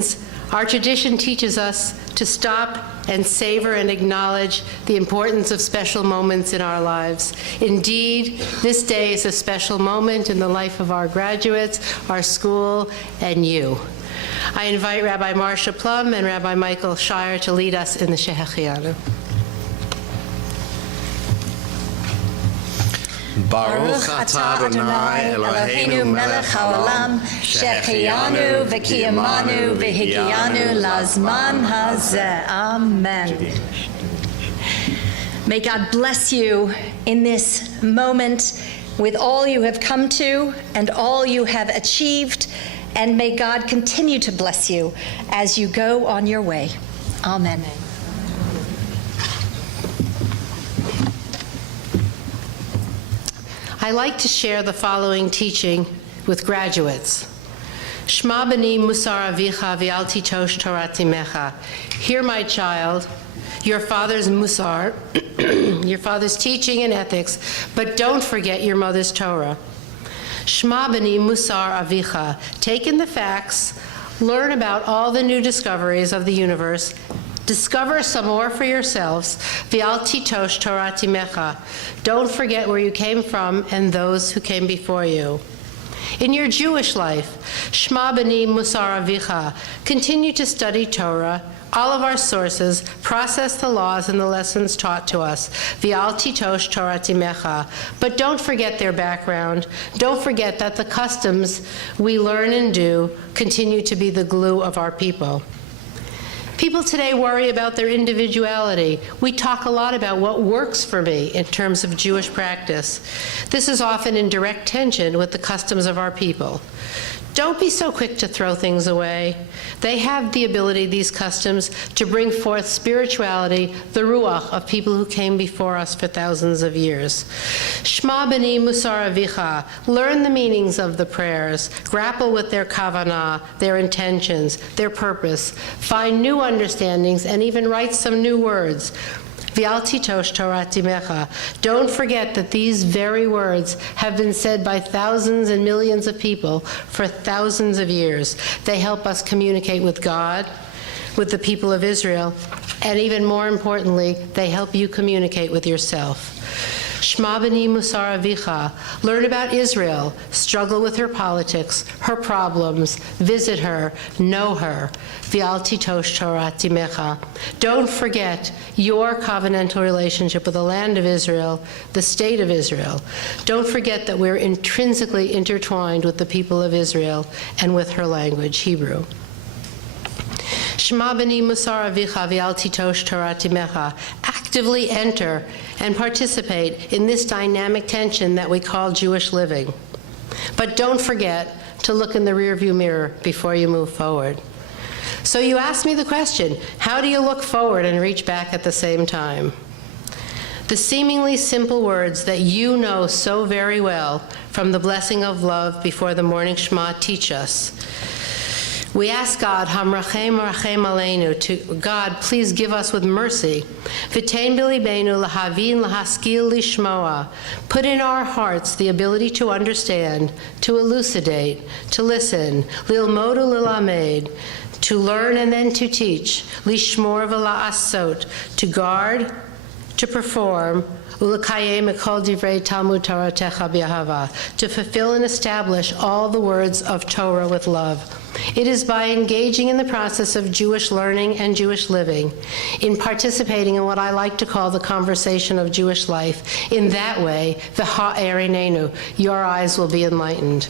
friends, our tradition teaches us to stop and savor and acknowledge the importance of special moments in our lives. Indeed, this day is a special moment in the life of our graduates, our school, and you. I invite Rabbi Marcia Plum and Rabbi Michael Shire to lead us in the Shehechianu. Baruch atah Adonai Eloheinu melech haolam, shehechianu v'kiyamanu v'higianu lazman hazeh. Amen. May God bless you in this moment with all you have come to and all you have achieved, and may God continue to bless you as you go on your way. Amen. I like to share the following teaching with graduates. Shma b'ni musar avicha v'al titosh Torat imecha. Hear, my child, your father's musar, your father's teaching and ethics, but don't forget your mother's Torah. Shma b'ni musar avicha. Take in the facts, learn about all the new discoveries of the universe, discover some more for yourselves. V'al titosh Torat imecha. Don't forget where you came from and those who came before you. In your Jewish life, Shma b'ni musar avicha. Continue to study Torah, all of our sources, process the laws and the lessons taught to us. V'al titosh Torat imecha. But don't forget their background. Don't forget that the customs we learn and do continue to be the glue of our people. People today worry about their individuality. We talk a lot about what works for me in terms of Jewish practice. This is often in direct tension with the customs of our people. Don't be so quick to throw things away. They have the ability, these customs, to bring forth spirituality, the ruach of people who came before us for thousands of years. Shma b'ni musar avicha. Learn the meanings of the prayers. Grapple with their kavanah, their intentions, their purpose. Find new understandings and even write some new words. V'al titosh Torat imecha. Don't forget that these very words have been said by thousands and millions of people for thousands of years. They help us communicate with God, with the people of Israel, and even more importantly, they help you communicate with yourself. Shma b'ni musar avicha. Learn about Israel, struggle with her politics, her problems, visit her, know her. V'al titosh Torat imecha. Don't forget your covenantal relationship with the land of Israel, the state of Israel. Don't forget that we're intrinsically intertwined with the people of Israel and with her language, Hebrew. Shma b'ni musar avicha v'al titosh Torat imecha. Actively enter and participate in this dynamic tension that we call Jewish living. But don't forget to look in the rearview mirror before you move forward. So you asked me the question, how do you look forward and reach back at the same time? The seemingly simple words that you know so very well from the blessing of love before the morning Shema teach us. We ask God, Hamrachem Rachem Aleinu, to God, please give us with mercy. V'tein b'libeinu lahavin lahaskil lishmoa. Put in our hearts the ability to understand, to elucidate, to listen, lilmodu lilamed, to learn and then to teach, lishmor v'la'asot, to guard, to perform, ulakayem ekol divrei Talmud Toratecha b'ahava, to fulfill and establish all the words of Torah with love. It is by engaging in the process of Jewish learning and Jewish living, in participating in what I like to call the conversation of Jewish life. In that way, v'ha'erinenu, your eyes will be enlightened.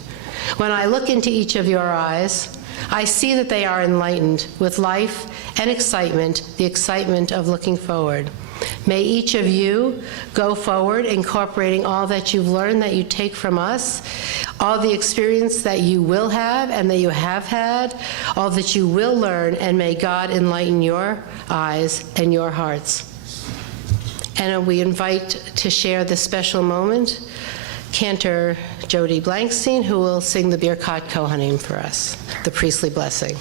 When I look into each of your eyes, I see that they are enlightened with life and excitement, the excitement of looking forward. May each of you go forward incorporating all that you've learned, that you take from us, all the experience that you will have and that you have had, all that you will learn, and may God enlighten your eyes and your hearts. And we invite to share this special moment Cantor Jody Blankstein, who will sing the Birkat Kohanim for us, the priestly blessing.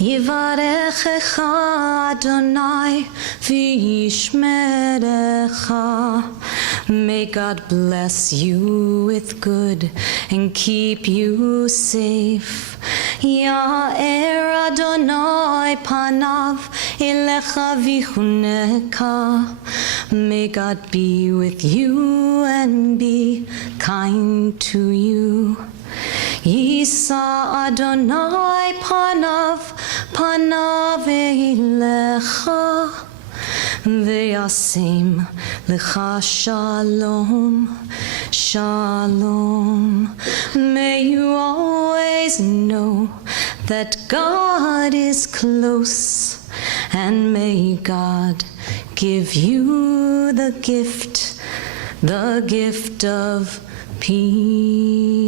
Yivarechecha Adonai v'yishmerecha. May God bless you with good and keep you safe. Ya'er Adonai panav elecha v'chuneka. May God be with you and be kind to you. Yisa Adonai panav elecha. Ve'yasim lecha shalom, shalom. May you always know that God is close, and may God give you the gift of peace.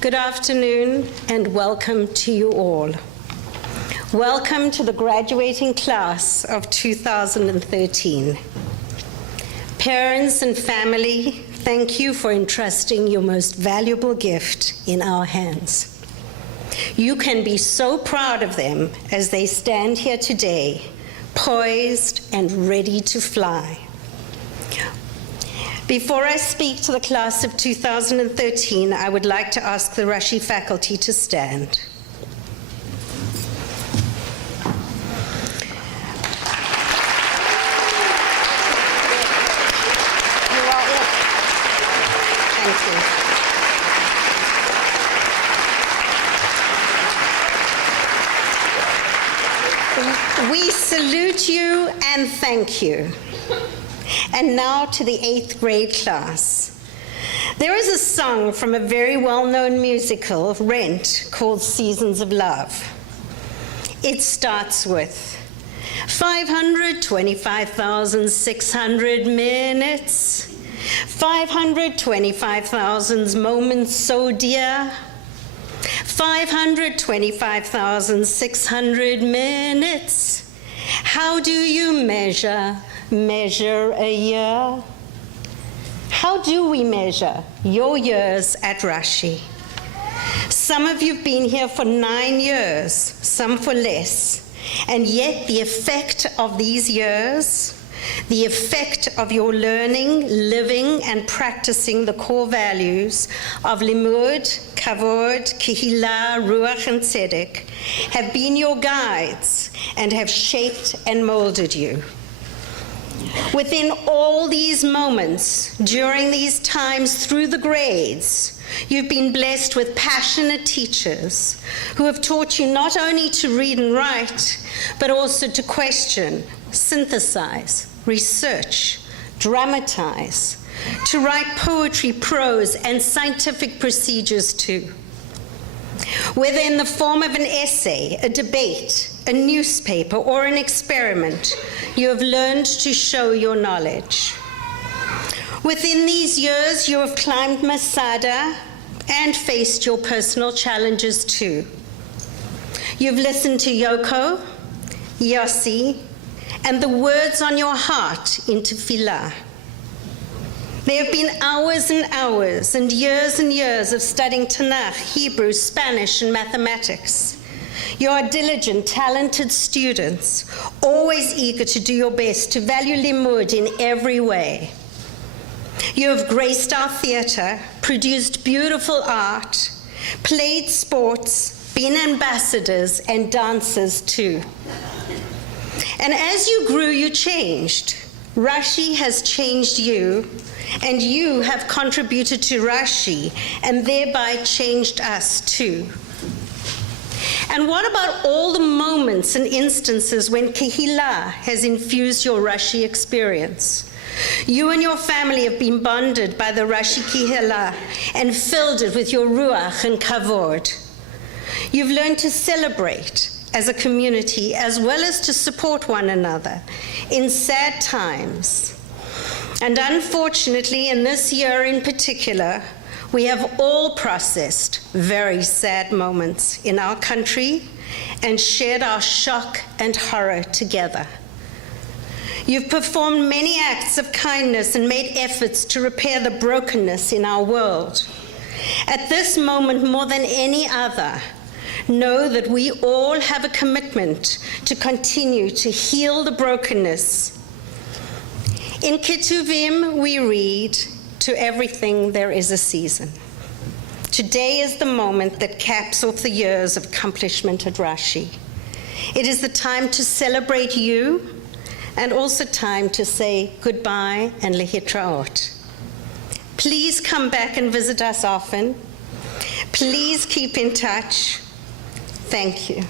Good afternoon and welcome to you all. Welcome to the graduating class of 2013. Parents and family, thank you for entrusting your most valuable gift in our hands. You can be so proud of them as they stand here today, poised and ready to fly. Before I speak to the class of 2013, I would like to ask the Rashi faculty to stand. Thank you. We salute you and thank you. And now to the 8th grade class. There is a song from a very well-known musical, Rent, called Seasons of Love. It starts with 525,600 minutes, 525,000 moments so dear, 525,600 minutes. How do you measure a year? How do we measure your years at Rashi? Some of you have been here for 9 years, some for less, and yet the effect of these years, the effect of your learning, living, and practicing the core values of limud, kavod, kehillah, ruach, and tzedek have been your guides and have shaped and molded you. Within all these moments, during these times through the grades, you've been blessed with passionate teachers who have taught you not only to read and write, but also to question, synthesize, research, dramatize, to write poetry, prose, and scientific procedures too. Whether in the form of an essay, a debate, a newspaper, or an experiment, you have learned to show your knowledge. Within these years, you have climbed Masada and faced your personal challenges too. You've listened to Yoko, Yossi, and the words on your heart in tefillah. There have been hours and hours and years of studying Tanakh, Hebrew, Spanish, and mathematics. You are diligent, talented students, always eager to do your best, to value limud in every way. You have graced our theater, produced beautiful art, played sports, been ambassadors, and dancers too. And as you grew, you changed. Rashi has changed you, and you have contributed to Rashi, and thereby changed us too. And what about all the moments and instances when Kehillah has infused your Rashi experience? You and your family have been bonded by the Rashi Kehillah and filled it with your Ruach and Kavod. You've learned to celebrate as a community as well as to support one another in sad times. And unfortunately, in this year in particular, we have all processed very sad moments in our country and shared our shock and horror together. You've performed many acts of kindness and made efforts to repair the brokenness in our world. At this moment, more than any other, know that we all have a commitment to continue to heal the brokenness. In Ketuvim, we read, "To everything there is a season." Today is the moment that caps off the years of accomplishment at Rashi. It is the time to celebrate you and also time to say goodbye and lehitraot. Please come back and visit us often. Please keep in touch. Thank you.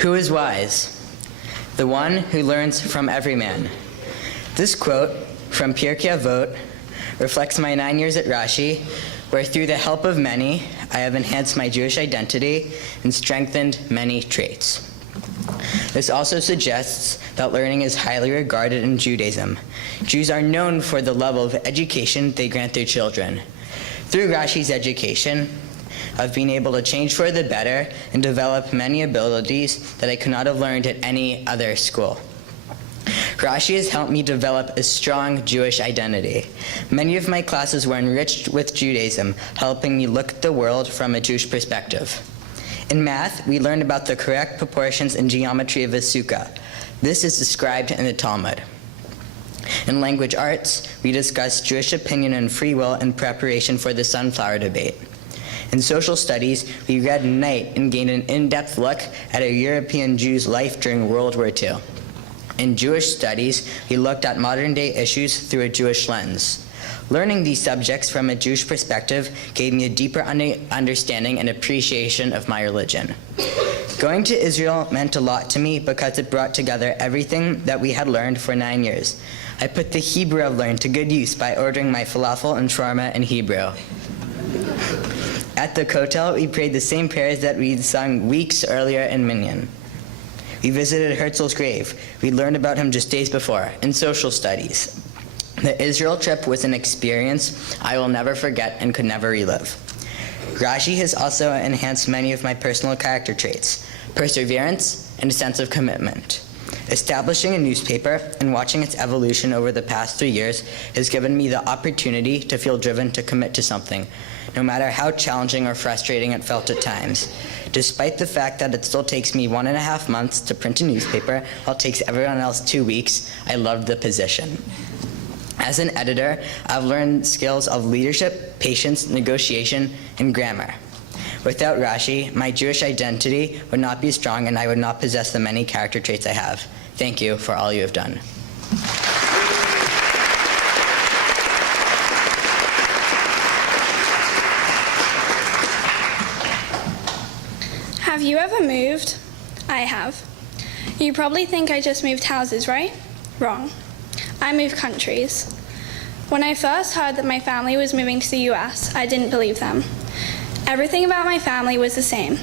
Who is wise? The one who learns from every man. This quote from Pirkei Avot reflects my 9 years at Rashi, where through the help of many, I have enhanced my Jewish identity and strengthened many traits. This also suggests that learning is highly regarded in Judaism. Jews are known for the level of education they grant their children. Through Rashi's education, I've been able to change for the better and develop many abilities that I could not have learned at any other school. Rashi has helped me develop a strong Jewish identity. Many of my classes were enriched with Judaism, helping me look at the world from a Jewish perspective. In math, we learned about the correct proportions and geometry of a sukkah. This is described in the Talmud. In language arts, we discussed Jewish opinion and free will in preparation for the sunflower debate. In social studies, we read Night and gained an in-depth look at a European Jew's life during World War II. In Jewish studies, we looked at modern-day issues through a Jewish lens. Learning these subjects from a Jewish perspective gave me a deeper understanding and appreciation of my religion. Going to Israel meant a lot to me because it brought together everything that we had learned for 9 years. I put the Hebrew I've learned to good use by ordering my falafel and shawarma in Hebrew. At the Kotel, we prayed the same prayers that we'd sung weeks earlier in Minyan. We visited Herzl's grave. We learned about him just days before in social studies. The Israel trip was an experience I will never forget and could never relive. Rashi has also enhanced many of my personal character traits, perseverance, and a sense of commitment. Establishing a newspaper and watching its evolution over the past 3 years has given me the opportunity to feel driven to commit to something, no matter how challenging or frustrating it felt at times. Despite the fact that it still takes me 1.5 months to print a newspaper, while it takes everyone else 2 weeks, I loved the position. As an editor, I've learned skills of leadership, patience, negotiation, and grammar. Without Rashi, my Jewish identity would not be strong and I would not possess the many character traits I have. Thank you for all you have done. Have you ever moved? I have. You probably think I just moved houses, right? Wrong. I moved countries. When I first heard that my family was moving to the US, I didn't believe them. Everything about my family was the same.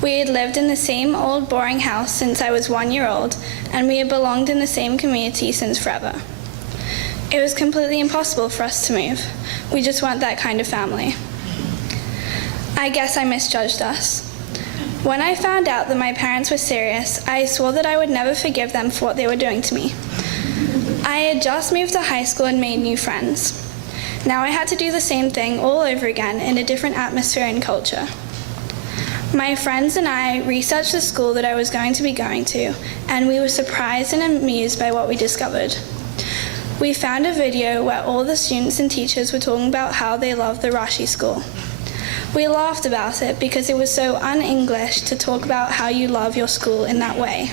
We had lived in the same old boring house since I was 1 year old, and we had belonged in the same community since forever. It was completely impossible for us to move. We just weren't that kind of family. I guess I misjudged us. When I found out that my parents were serious, I swore that I would never forgive them for what they were doing to me. I had just moved to high school and made new friends. Now I had to do the same thing all over again in a different atmosphere and culture. My friends and I researched the school that I was going to be going to, and we were surprised and amused by what we discovered. We found a video where all the students and teachers were talking about how they loved the Rashi school. We laughed about it because it was so un-English to talk about how you love your school in that way.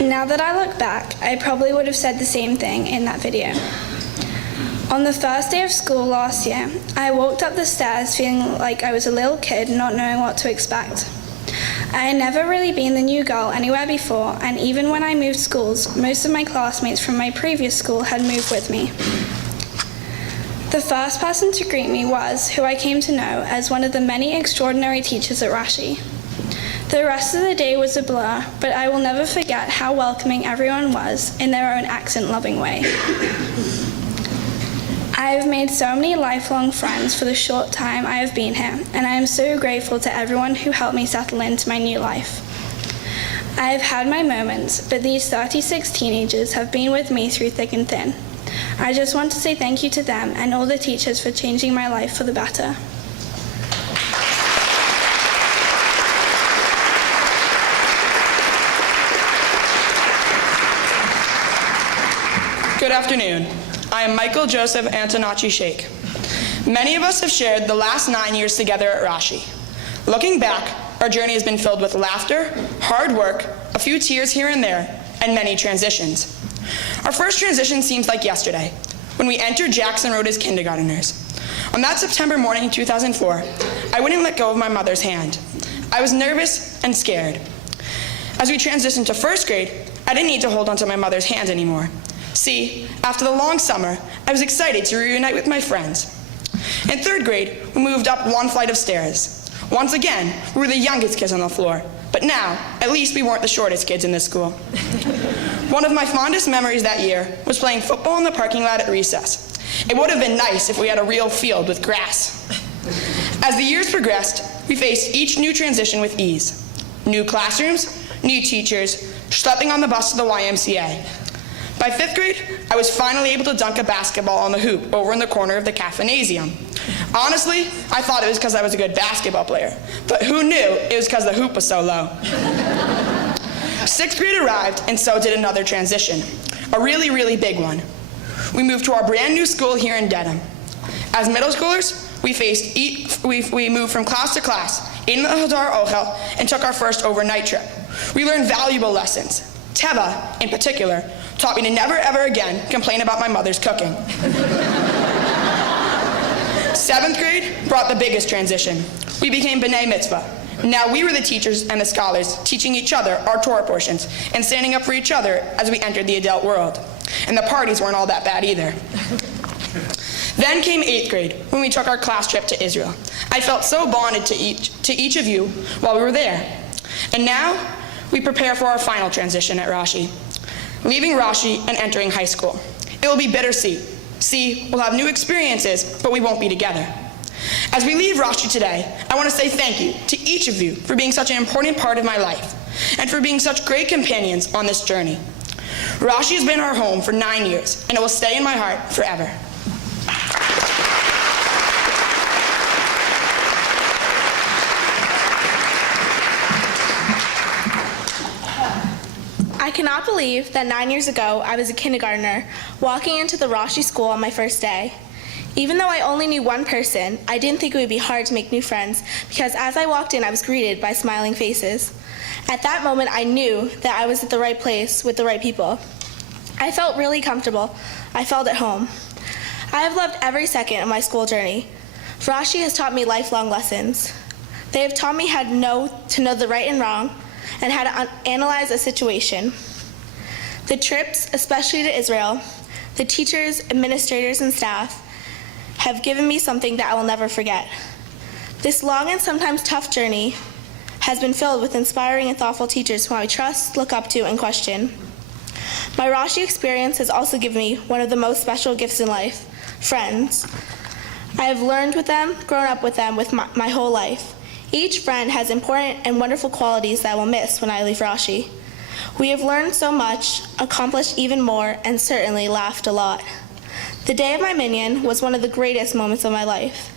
Now that I look back, I probably would have said the same thing in that video. On the first day of school last year, I walked up the stairs feeling like I was a little kid, not knowing what to expect. I had never really been the new girl anywhere before, and even when I moved schools, most of my classmates from my previous school had moved with me. The first person to greet me was who I came to know as one of the many extraordinary teachers at Rashi. The rest of the day was a blur, but I will never forget how welcoming everyone was in their own accent-loving way. I have made so many lifelong friends for the short time I have been here, and I am so grateful to everyone who helped me settle into my new life. I have had my moments, but these 36 teenagers have been with me through thick and thin. I just want to say thank you to them and all the teachers for changing my life for the better. Good afternoon. I am Michael Joseph Antonacci Sheikh. Many of us have shared the last 9 years together at Rashi. Looking back, our journey has been filled with laughter, hard work, a few tears here and there, and many transitions. Our first transition seems like yesterday, when we entered Jackson Road as kindergarteners. On that September morning in 2004, I wouldn't let go of my mother's hand. I was nervous and scared. As we transitioned to first grade, I didn't need to hold onto my mother's hand anymore. See, after the long summer, I was excited to reunite with my friends. In third grade, we moved up one flight of stairs. Once again, we were the youngest kids on the floor, but now, at least we weren't the shortest kids in this school. One of my fondest memories that year was playing football in the parking lot at recess. It would have been nice if we had a real field with grass. As the years progressed, we faced each new transition with ease. New classrooms, new teachers, schlepping on the bus to the YMCA. By fifth grade, I was finally able to dunk a basketball on the hoop over in the corner of the cafenasium. Honestly, I thought it was because I was a good basketball player, but who knew it was because the hoop was so low. Sixth grade arrived, and so did another transition, a really, really big one. We moved to our brand new school here in Dedham. As middle schoolers, we moved from class to class in the Hadar Ochel and took our first overnight trip. We learned valuable lessons. Teva, in particular, taught me to never ever again complain about my mother's cooking. Seventh grade brought the biggest transition. We became B'nai Mitzvah. Now we were the teachers and the scholars, teaching each other our Torah portions and standing up for each other as we entered the adult world. And the parties weren't all that bad either. Then came eighth grade, when we took our class trip to Israel. I felt so bonded to each of you while we were there. And now, we prepare for our final transition at Rashi, leaving Rashi and entering high school. It will be bittersweet. See, we'll have new experiences, but we won't be together. As we leave Rashi today, I want to say thank you to each of you for being such an important part of my life and for being such great companions on this journey. Rashi has been our home for 9 years, and it will stay in my heart forever. I cannot believe that 9 years ago I was a kindergartner walking into the Rashi school on my first day. Even though I only knew one person, I didn't think it would be hard to make new friends because as I walked in, I was greeted by smiling faces. At that moment, I knew that I was at the right place with the right people. I felt really comfortable. I felt at home. I have loved every second of my school journey. Rashi has taught me lifelong lessons. They have taught me how to know the right and wrong, and how to analyze a situation. The trips, especially to Israel, the teachers, administrators, and staff have given me something that I will never forget. This long and sometimes tough journey has been filled with inspiring and thoughtful teachers who I trust, look up to, and question. My Rashi experience has also given me one of the most special gifts in life, friends. I have learned with them, grown up with them with my whole life. Each friend has important and wonderful qualities that I will miss when I leave Rashi. We have learned so much, accomplished even more, and certainly laughed a lot. The day of my minyan was one of the greatest moments of my life.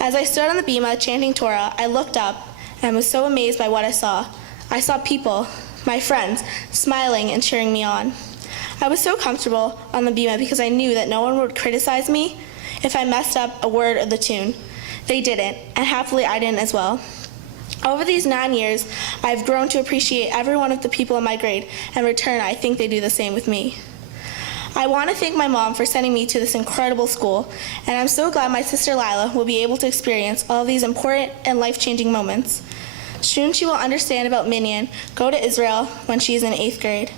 As I stood on the bima chanting Torah, I looked up and was so amazed by what I saw. I saw people, my friends, smiling and cheering me on. I was so comfortable on the bima because I knew that no one would criticize me if I messed up a word of the tune. They didn't, and happily I didn't as well. Over these 9 years, I've grown to appreciate every one of the people in my grade, and in return, I think they do the same with me. I want to thank my mom for sending me to this incredible school, and I'm so glad my sister Lila will be able to experience all these important and life-changing moments. Soon she will understand about Minyan, go to Israel, when she is in 8th grade.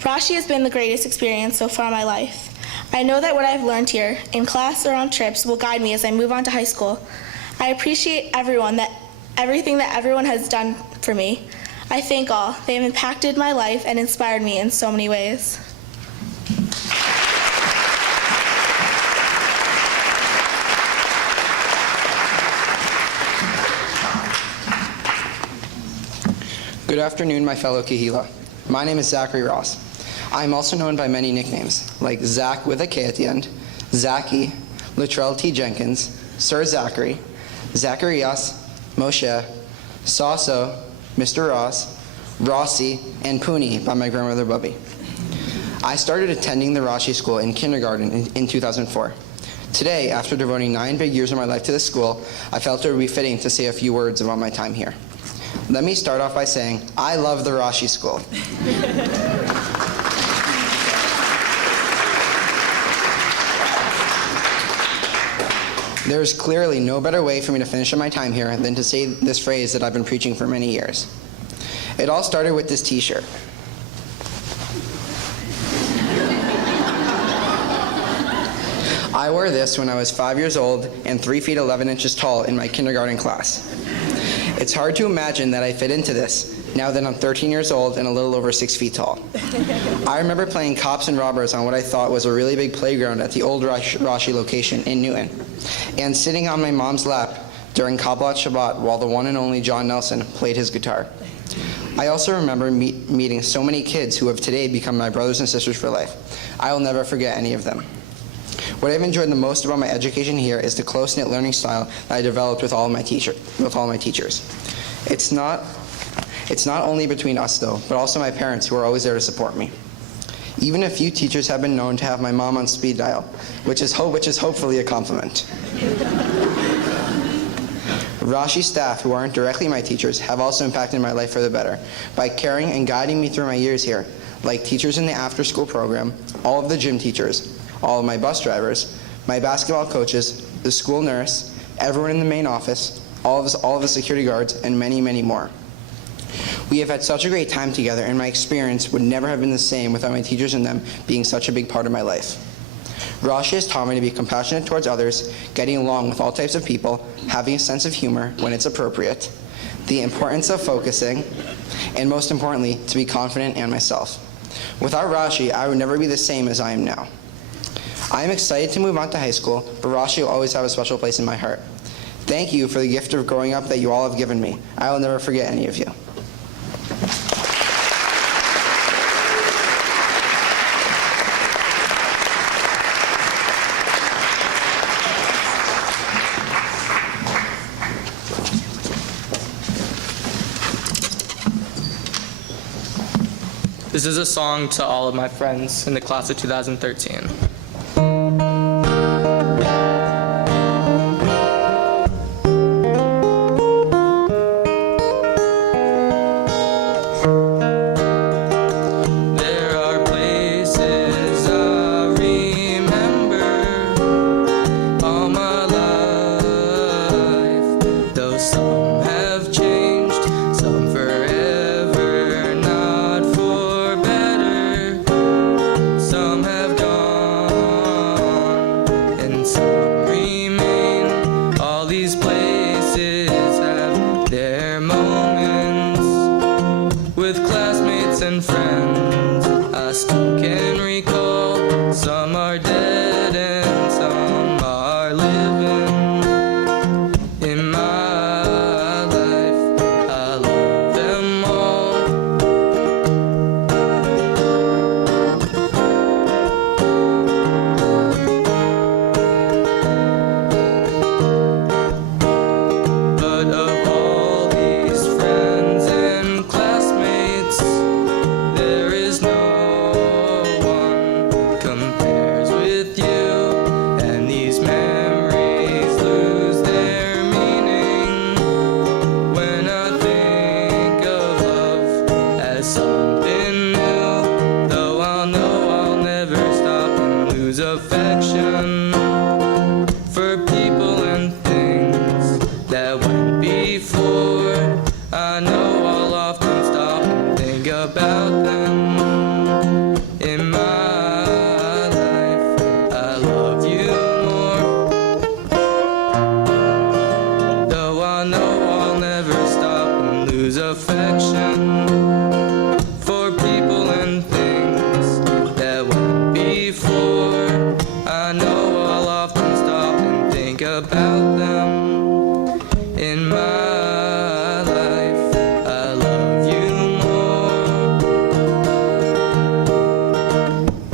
Rashi has been the greatest experience so far in my life. I know that what I've learned here, in class or on trips, will guide me as I move on to high school. I appreciate everything that everyone has done for me. I thank all. They have impacted my life and inspired me in so many ways. Good afternoon, my fellow Kehila. My name is Zachary Ross. I am also known by many nicknames, like Zach with a K at the end, Zachy, Latrell T. Jenkins, Sir Zachary, Zacharias, Moshe, Sasso, Mr. Ross, Rossi, and Puni by my grandmother Bubby. I started attending the Rashi school in kindergarten in 2004. Today, after devoting 9 big years of my life to this school, I felt it would be fitting to say a few words about my time here. Let me start off by saying, I love the Rashi school. There is clearly no better way for me to finish up my time here than to say this phrase that I've been preaching for many years. It all started with this t-shirt. I wore this when I was 5 years old and 3 feet 11 inches tall in my kindergarten class. It's hard to imagine that I fit into this now that I'm 13 years old and a little over 6 feet tall. I remember playing cops and robbers on what I thought was a really big playground at the old Rashi location in Newton, and sitting on my mom's lap during Kabbalat Shabbat while the one and only John Nelson played his guitar. I also remember meeting so many kids who have today become my brothers and sisters for life. I will never forget any of them. What I've enjoyed the most about my education here is the close-knit learning style that I developed with all my teachers. It's not only between us though, but also my parents who are always there to support me. Even a few teachers have been known to have my mom on speed dial, which is hopefully a compliment. Rashi staff, who aren't directly my teachers, have also impacted my life for the better by caring and guiding me through my years here, like teachers in the after-school program, all of the gym teachers, all of my bus drivers, my basketball coaches, the school nurse, everyone in the main office, all of the security guards, and many, many more. We have had such a great time together, and my experience would never have been the same without my teachers and them being such a big part of my life. Rashi has taught me to be compassionate towards others, getting along with all types of people, having a sense of humor when it's appropriate, the importance of focusing, and most importantly, to be confident in myself. Without Rashi, I would never be the same as I am now. I am excited to move on to high school, but Rashi will always have a special place in my heart. Thank you for the gift of growing up that you all have given me. I will never forget any of you. This is a song to all of my friends in the class of 2013. Some have gone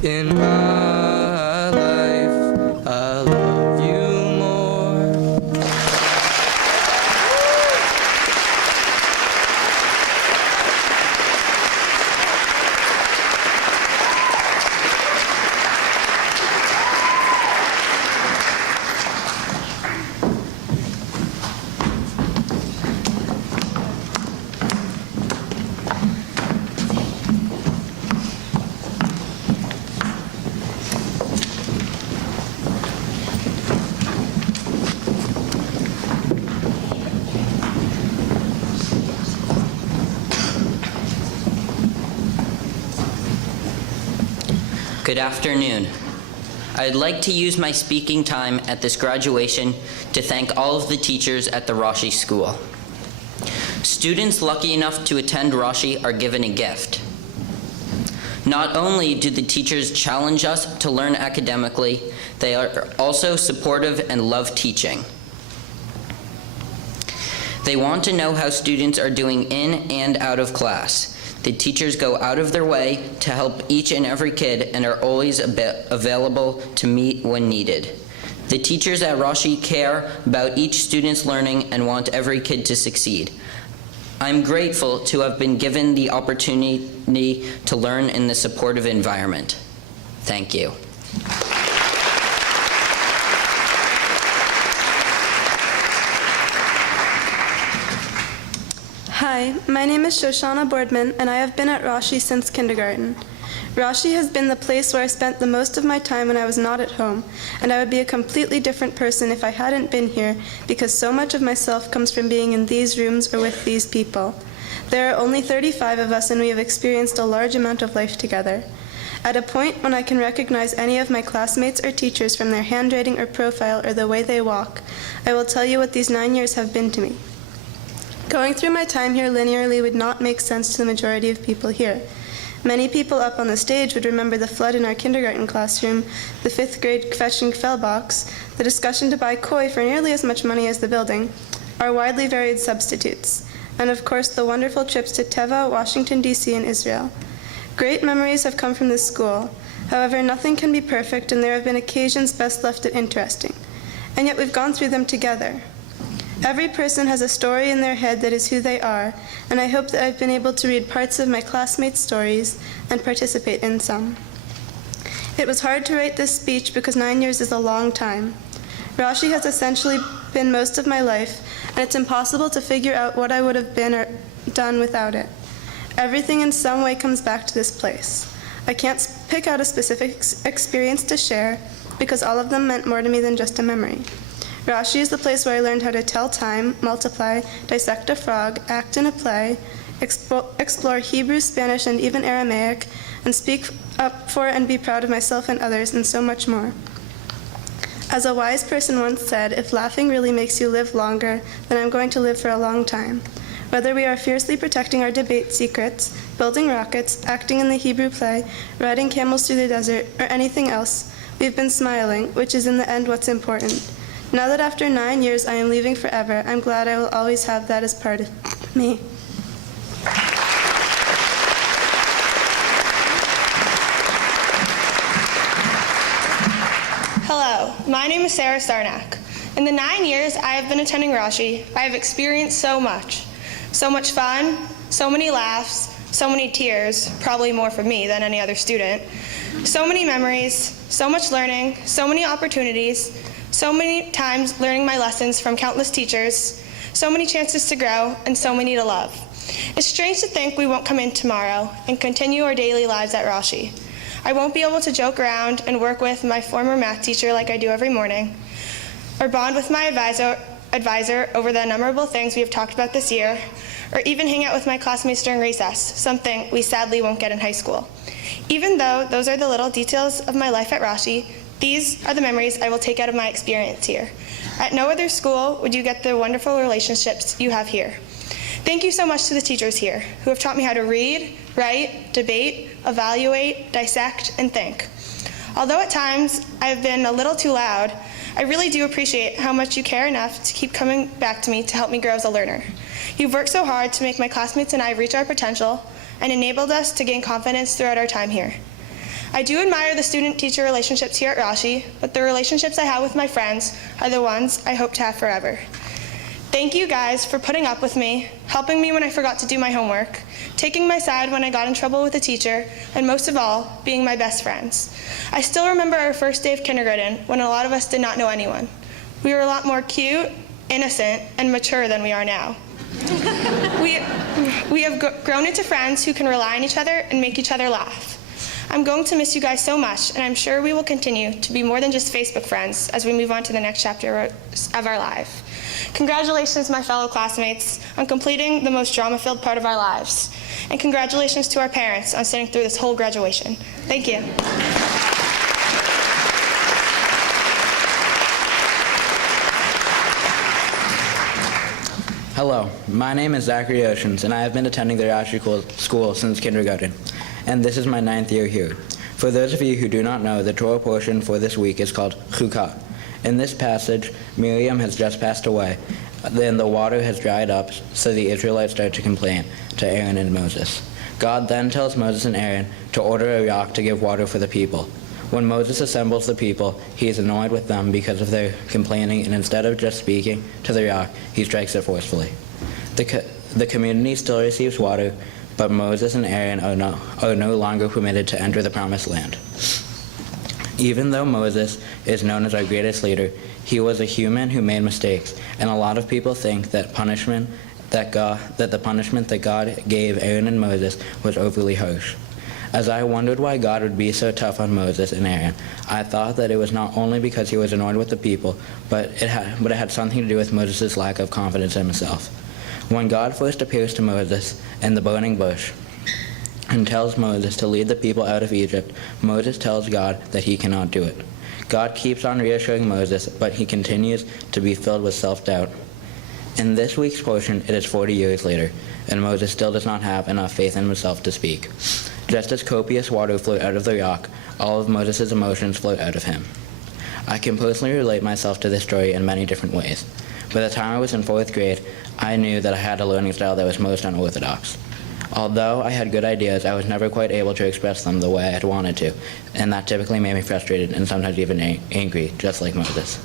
in my life. I love you more. Good afternoon. I'd like to use my speaking time at this graduation to thank all of the teachers at the Rashi School. Students lucky enough to attend Rashi are given a gift. Not only do the teachers challenge us to learn academically, they are also supportive and love teaching. They want to know how students are doing in and out of class. The teachers go out of their way to help each and every kid and are always available to meet when needed. The teachers at Rashi care about each student's learning and want every kid to succeed. I'm grateful to have been given the opportunity to learn in this supportive environment. Thank you. Hi, my name is Shoshana Boardman, and I have been at Rashi since kindergarten. Rashi has been the place where I spent the most of my time when I was not at home, and I would be a completely different person if I hadn't been here, because so much of myself comes from being in these rooms or with these people. There are only 35 of us, and we have experienced a large amount of life together. At a point when I can recognize any of my classmates or teachers from their handwriting or profile or the way they walk, I will tell you what these 9 years have been to me. Going through my time here linearly would not make sense to the majority of people here. Many people up on the stage would remember the flood in our kindergarten classroom, the 5th grade fetching fell box, the discussion to buy koi for nearly as much money as the building, our widely varied substitutes, and of course the wonderful trips to Teva, Washington, D.C., and Israel. Great memories have come from this school. However, nothing can be perfect, and there have been occasions best left interesting. And yet we've gone through them together. Every person has a story in their head that is who they are, and I hope that I've been able to read parts of my classmates' stories and participate in some. It was hard to write this speech because 9 years is a long time. Rashi has essentially been most of my life, and it's impossible to figure out what I would have been or done without it. Everything in some way comes back to this place. I can't pick out a specific experience to share because all of them meant more to me than just a memory. Rashi is the place where I learned how to tell time, multiply, dissect a frog, act in a play, explore Hebrew, Spanish, and even Aramaic, and speak up for and be proud of myself and others, and so much more. As a wise person once said, if laughing really makes you live longer, then I'm going to live for a long time. Whether we are fiercely protecting our debate secrets, building rockets, acting in the Hebrew play, riding camels through the desert, or anything else, we've been smiling, which is in the end what's important. Now that after 9 years I am leaving forever, I'm glad I will always have that as part of me. Hello, my name is Sarah Sarnak. In the 9 years I have been attending Rashi, I have experienced so much. So much fun, so many laughs, so many tears, probably more for me than any other student. So many memories, so much learning, so many opportunities, so many times learning my lessons from countless teachers, so many chances to grow, and so many to love. It's strange to think we won't come in tomorrow and continue our daily lives at Rashi. I won't be able to joke around and work with my former math teacher like I do every morning, or bond with my advisor over the innumerable things we have talked about this year, or even hang out with my classmates during recess, something we sadly won't get in high school. Even though those are the little details of my life at Rashi, these are the memories I will take out of my experience here. At no other school would you get the wonderful relationships you have here. Thank you so much to the teachers here who have taught me how to read, write, debate, evaluate, dissect, and think. Although at times I have been a little too loud, I really do appreciate how much you care enough to keep coming back to me to help me grow as a learner. You've worked so hard to make my classmates and I reach our potential and enabled us to gain confidence throughout our time here. I do admire the student-teacher relationships here at Rashi, but the relationships I have with my friends are the ones I hope to have forever. Thank you guys for putting up with me, helping me when I forgot to do my homework, taking my side when I got in trouble with a teacher, and most of all, being my best friends. I still remember our first day of kindergarten when a lot of us did not know anyone. We were a lot more cute, innocent, and mature than we are now. We have grown into friends who can rely on each other and make each other laugh. I'm going to miss you guys so much, and I'm sure we will continue to be more than just Facebook friends as we move on to the next chapter of our life. Congratulations, my fellow classmates, on completing the most drama-filled part of our lives. And congratulations to our parents on sitting through this whole graduation. Thank you. Hello, my name is Zachary Oceans, and I have been attending the Rashi school since kindergarten, and this is my 9th year here. For those of you who do not know, the Torah portion for this week is called Chukah. In this passage, Miriam has just passed away, then the water has dried up, so the Israelites start to complain to Aaron and Moses. God then tells Moses and Aaron to order a rock to give water for the people. When Moses assembles the people, he is annoyed with them because of their complaining, and instead of just speaking to the rock, he strikes it forcefully. The community still receives water, but Moses and Aaron are no longer permitted to enter the promised land. Even though Moses is known as our greatest leader, he was a human who made mistakes, and a lot of people think that the punishment that God gave Aaron and Moses was overly harsh. As I wondered why God would be so tough on Moses and Aaron, I thought that it was not only because he was annoyed with the people, but it had something to do with Moses' lack of confidence in himself. When God first appears to Moses in the burning bush and tells Moses to lead the people out of Egypt, Moses tells God that he cannot do it. God keeps on reassuring Moses, but he continues to be filled with self-doubt. In this week's portion, it is 40 years later, and Moses still does not have enough faith in himself to speak. Just as copious water flowed out of the rock, all of Moses' emotions flowed out of him. I can personally relate myself to this story in many different ways. By the time I was in 4th grade, I knew that I had a learning style that was most unorthodox. Although I had good ideas, I was never quite able to express them the way I had wanted to, and that typically made me frustrated and sometimes even angry, just like Moses.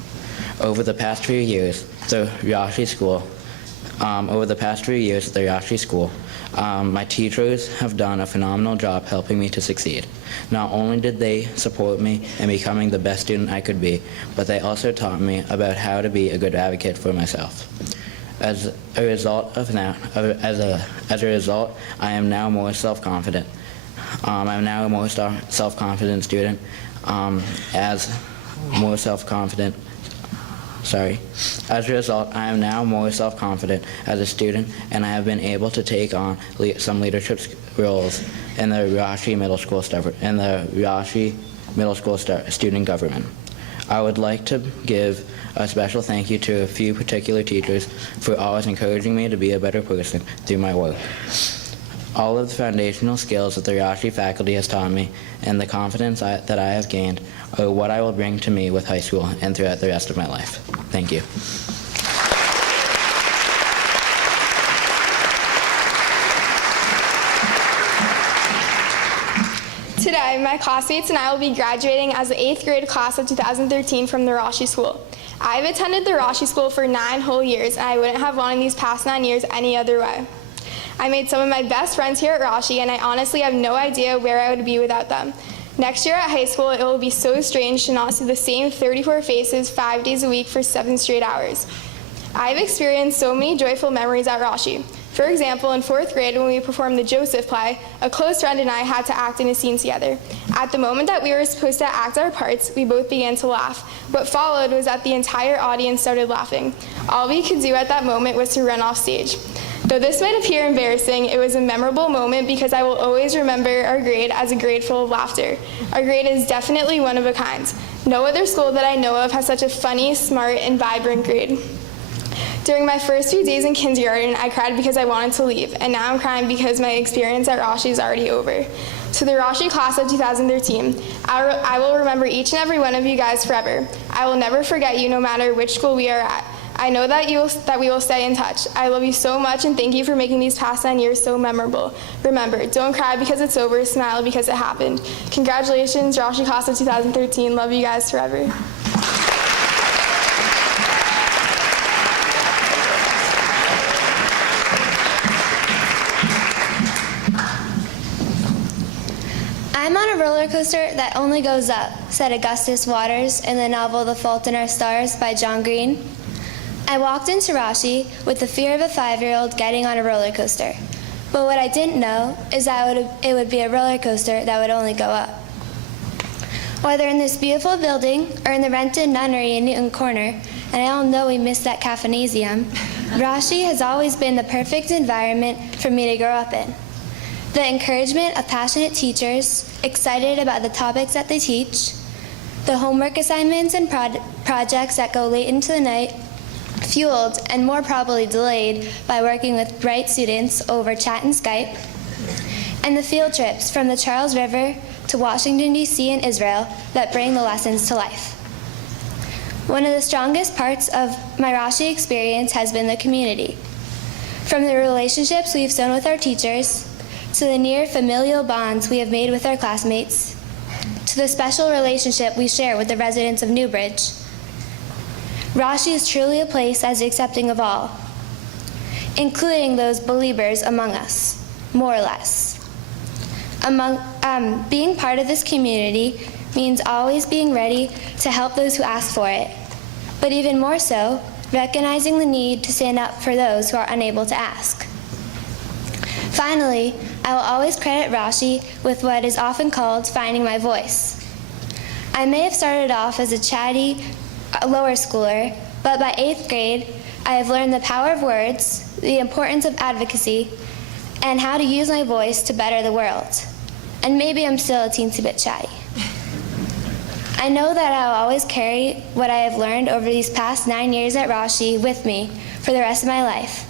Over the past few years, the Rashi school, my teachers have done a phenomenal job helping me to succeed. Not only did they support me in becoming the best student I could be, but they also taught me about how to be a good advocate for myself. As a result, I am now more self-confident. I'm now a more self-confident student. As a result, I am now more self-confident as a student, and I have been able to take on some leadership roles in the Rashi Middle School student government. I would like to give a special thank you to a few particular teachers for always encouraging me to be a better person through my work. All of the foundational skills that the Rashi faculty has taught me and the confidence that I have gained are what I will bring to me with high school and throughout the rest of my life. Thank you. Today, my classmates and I will be graduating as the 8th grade class of 2013 from the Rashi School. I've attended the Rashi School for 9 whole years, and I wouldn't have wanted these past 9 years any other way. I made some of my best friends here at Rashi, and I honestly have no idea where I would be without them. Next year at high school, it will be so strange to not see the same 34 faces 5 days a week for 7 straight hours. I've experienced so many joyful memories at Rashi. For example, in 4th grade, when we performed the Joseph play, a close friend and I had to act in a scene together. At the moment that we were supposed to act our parts, we both began to laugh. What followed was that the entire audience started laughing. All we could do at that moment was to run off stage. Though this might appear embarrassing, it was a memorable moment because I will always remember our grade as a grade full of laughter. Our grade is definitely one of a kind. No other school that I know of has such a funny, smart, and vibrant grade. During my first few days in kindergarten, I cried because I wanted to leave, and now I'm crying because my experience at Rashi is already over. To the Rashi class of 2013, I will remember each and every one of you guys forever. I will never forget you no matter which school we are at. I know that we will stay in touch. I love you so much and thank you for making these past 9 years so memorable. Remember, don't cry because it's over, smile because it happened. Congratulations, Rashi Class of 2013. Love you guys forever. I'm on a roller coaster that only goes up, said Augustus Waters in the novel The Fault in Our Stars by John Green. I walked into Rashi with the fear of a 5-year-old getting on a roller coaster. But what I didn't know is that it would be a roller coaster that would only go up. Whether in this beautiful building or in the rented nunnery in Newton Corner, and I all know we miss that cafenasium, Rashi has always been the perfect environment for me to grow up in. The encouragement of passionate teachers, excited about the topics that they teach, the homework assignments and projects that go late into the night, fueled and more probably delayed by working with bright students over chat and Skype, and the field trips from the Charles River to Washington, D.C. and Israel that bring the lessons to life. One of the strongest parts of my Rashi experience has been the community. From the relationships we've sown with our teachers, to the near familial bonds we have made with our classmates, to the special relationship we share with the residents of Newbridge. Rashi is truly a place as accepting of all, including those believers among us, more or less. Being part of this community means always being ready to help those who ask for it, but even more so, recognizing the need to stand up for those who are unable to ask. Finally, I will always credit Rashi with what is often called finding my voice. I may have started off as a chatty lower schooler, but by 8th grade, I have learned the power of words, the importance of advocacy, and how to use my voice to better the world. And maybe I'm still a teensy bit chatty. I know that I will always carry what I have learned over these past 9 years at Rashi with me for the rest of my life.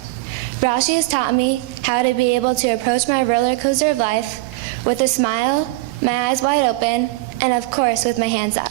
Rashi has taught me how to be able to approach my roller coaster of life with a smile, my eyes wide open, and of course with my hands up.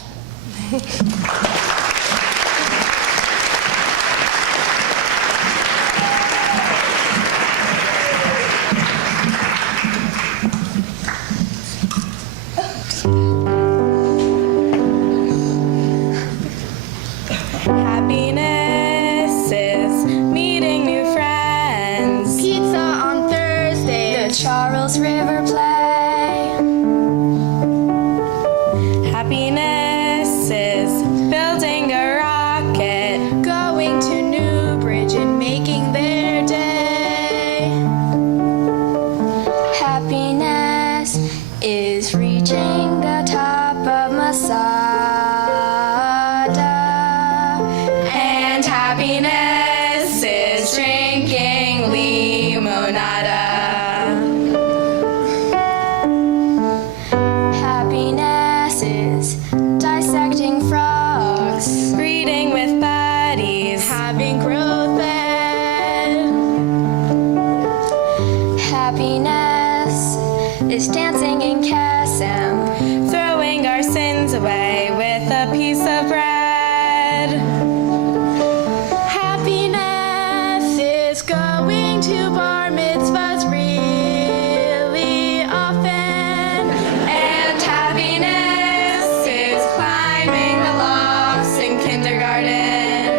Happiness is meeting new friends. Pizza on Thursday. The Charles River play. Happiness is building a rocket. Going to Newbridge and making their day. Happiness is reaching the top of Masada. And happiness is drinking limonada. Happiness is dissecting frogs. Reading with buddies. Having growth ed. Happiness is dancing in Kesem. Throwing our sins away with a piece of bread. Happiness is going to bar mitzvahs really often. And happiness is climbing the lofts in kindergarten.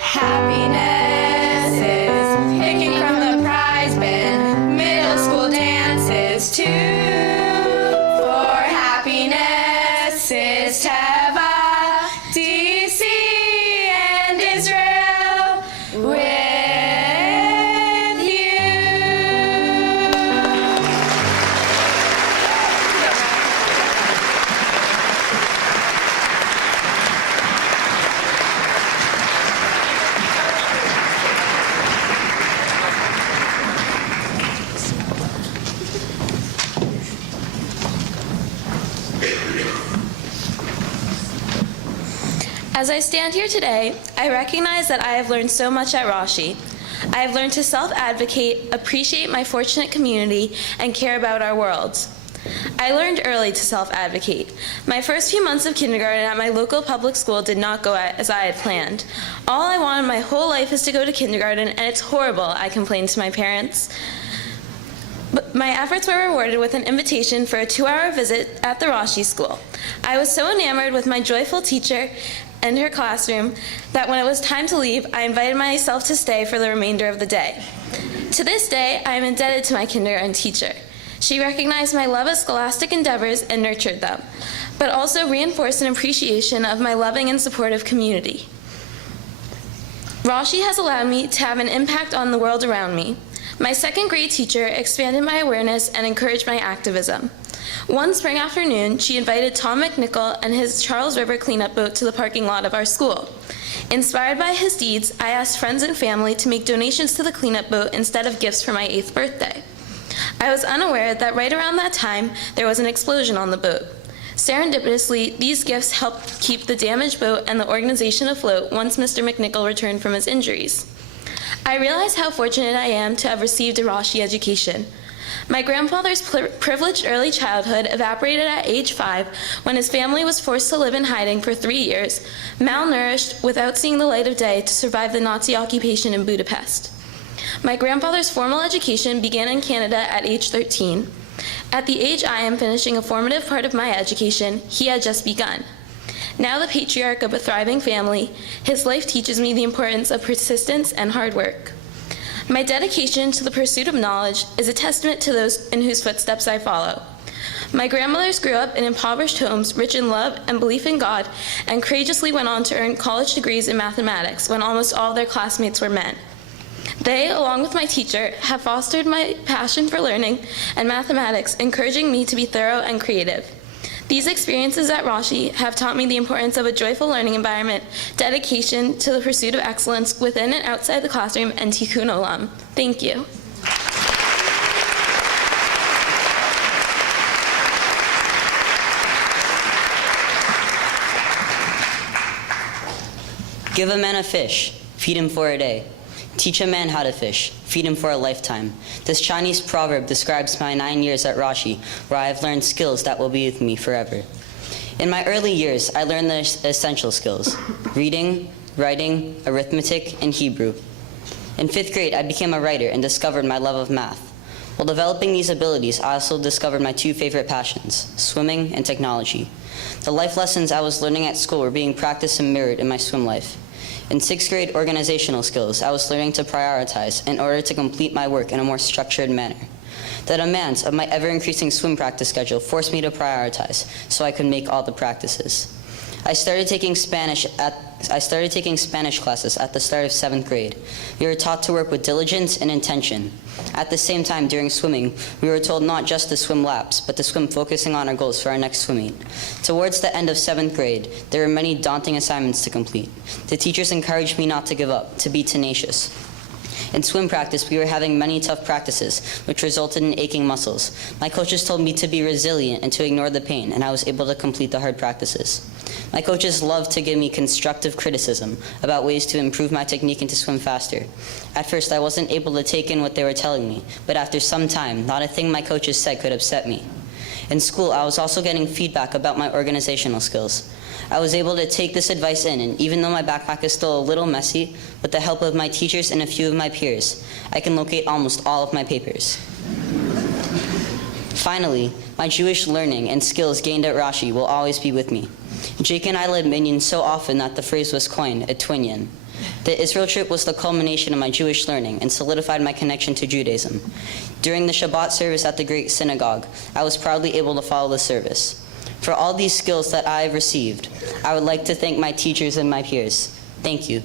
Happiness is picking from the prize bin, middle school dances too. For happiness is Teva, DC, and Israel with you. As I stand here today, I recognize that I have learned so much at Rashi. I have learned to self-advocate, appreciate my fortunate community, and care about our world. I learned early to self-advocate. My first few months of kindergarten at my local public school did not go as I had planned. All I wanted my whole life is to go to kindergarten, and it's horrible, I complained to my parents. But my efforts were rewarded with an invitation for a 2-hour visit at the Rashi school. I was so enamored with my joyful teacher and her classroom that when it was time to leave, I invited myself to stay for the remainder of the day. To this day, I am indebted to my kindergarten teacher. She recognized my love of scholastic endeavors and nurtured them, but also reinforced an appreciation of my loving and supportive community. Rashi has allowed me to have an impact on the world around me. My second grade teacher expanded my awareness and encouraged my activism. One spring afternoon, she invited Tom McNichol and his Charles River cleanup boat to the parking lot of our school. Inspired by his deeds, I asked friends and family to make donations to the cleanup boat instead of gifts for my 8th birthday. I was unaware that right around that time, there was an explosion on the boat. Serendipitously, these gifts helped keep the damaged boat and the organization afloat once Mr. McNichol returned from his injuries. I realize how fortunate I am to have received a Rashi education. My grandfather's privileged early childhood evaporated at age 5 when his family was forced to live in hiding for 3 years, malnourished without seeing the light of day to survive the Nazi occupation in Budapest. My grandfather's formal education began in Canada at age 13. At the age I am finishing a formative part of my education, he had just begun. Now the patriarch of a thriving family, his life teaches me the importance of persistence and hard work. My dedication to the pursuit of knowledge is a testament to those in whose footsteps I follow. My grandmothers grew up in impoverished homes, rich in love and belief in God, and courageously went on to earn college degrees in mathematics when almost all their classmates were men. They, along with my teacher, have fostered my passion for learning and mathematics, encouraging me to be thorough and creative. These experiences at Rashi have taught me the importance of a joyful learning environment, dedication to the pursuit of excellence within and outside the classroom, and tikkun olam. Thank you. Give a man a fish, feed him for a day. Teach a man how to fish, feed him for a lifetime. This Chinese proverb describes my 9 years at Rashi, where I have learned skills that will be with me forever. In my early years, I learned the essential skills: reading, writing, arithmetic, and Hebrew. In 5th grade, I became a writer and discovered my love of math. While developing these abilities, I also discovered my 2 favorite passions: swimming and technology. The life lessons I was learning at school were being practiced and mirrored in my swim life. In 6th grade organizational skills, I was learning to prioritize in order to complete my work in a more structured manner. The demands of my ever-increasing swim practice schedule forced me to prioritize so I could make all the practices. I started taking Spanish classes at the start of 7th grade. We were taught to work with diligence and intention. At the same time, during swimming, we were told not just to swim laps, but to swim focusing on our goals for our next swim meet. Towards the end of 7th grade, there were many daunting assignments to complete. The teachers encouraged me not to give up, to be tenacious. In swim practice, we were having many tough practices, which resulted in aching muscles. My coaches told me to be resilient and to ignore the pain, and I was able to complete the hard practices. My coaches loved to give me constructive criticism about ways to improve my technique and to swim faster. At first, I wasn't able to take in what they were telling me, but after some time, not a thing my coaches said could upset me. In school, I was also getting feedback about my organizational skills. I was able to take this advice in, and even though my backpack is still a little messy, with the help of my teachers and a few of my peers, I can locate almost all of my papers. Finally, my Jewish learning and skills gained at Rashi will always be with me. Jake and I led minyan so often that the phrase was coined, a twinyan. The Israel trip was the culmination of my Jewish learning and solidified my connection to Judaism. During the Shabbat service at the Great Synagogue, I was proudly able to follow the service. For all these skills that I have received, I would like to thank my teachers and my peers. Thank you.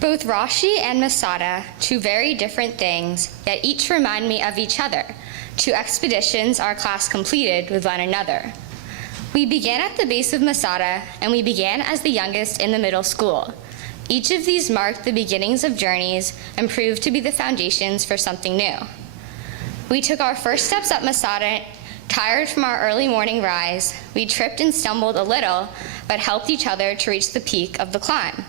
Both Rashi and Masada, 2 very different things, yet each remind me of each other, 2 expeditions our class completed with one another. We began at the base of Masada, and we began as the youngest in the middle school. Each of these marked the beginnings of journeys and proved to be the foundations for something new. We took our first steps up Masada, tired from our early morning rise. We tripped and stumbled a little, but helped each other to reach the peak of the climb.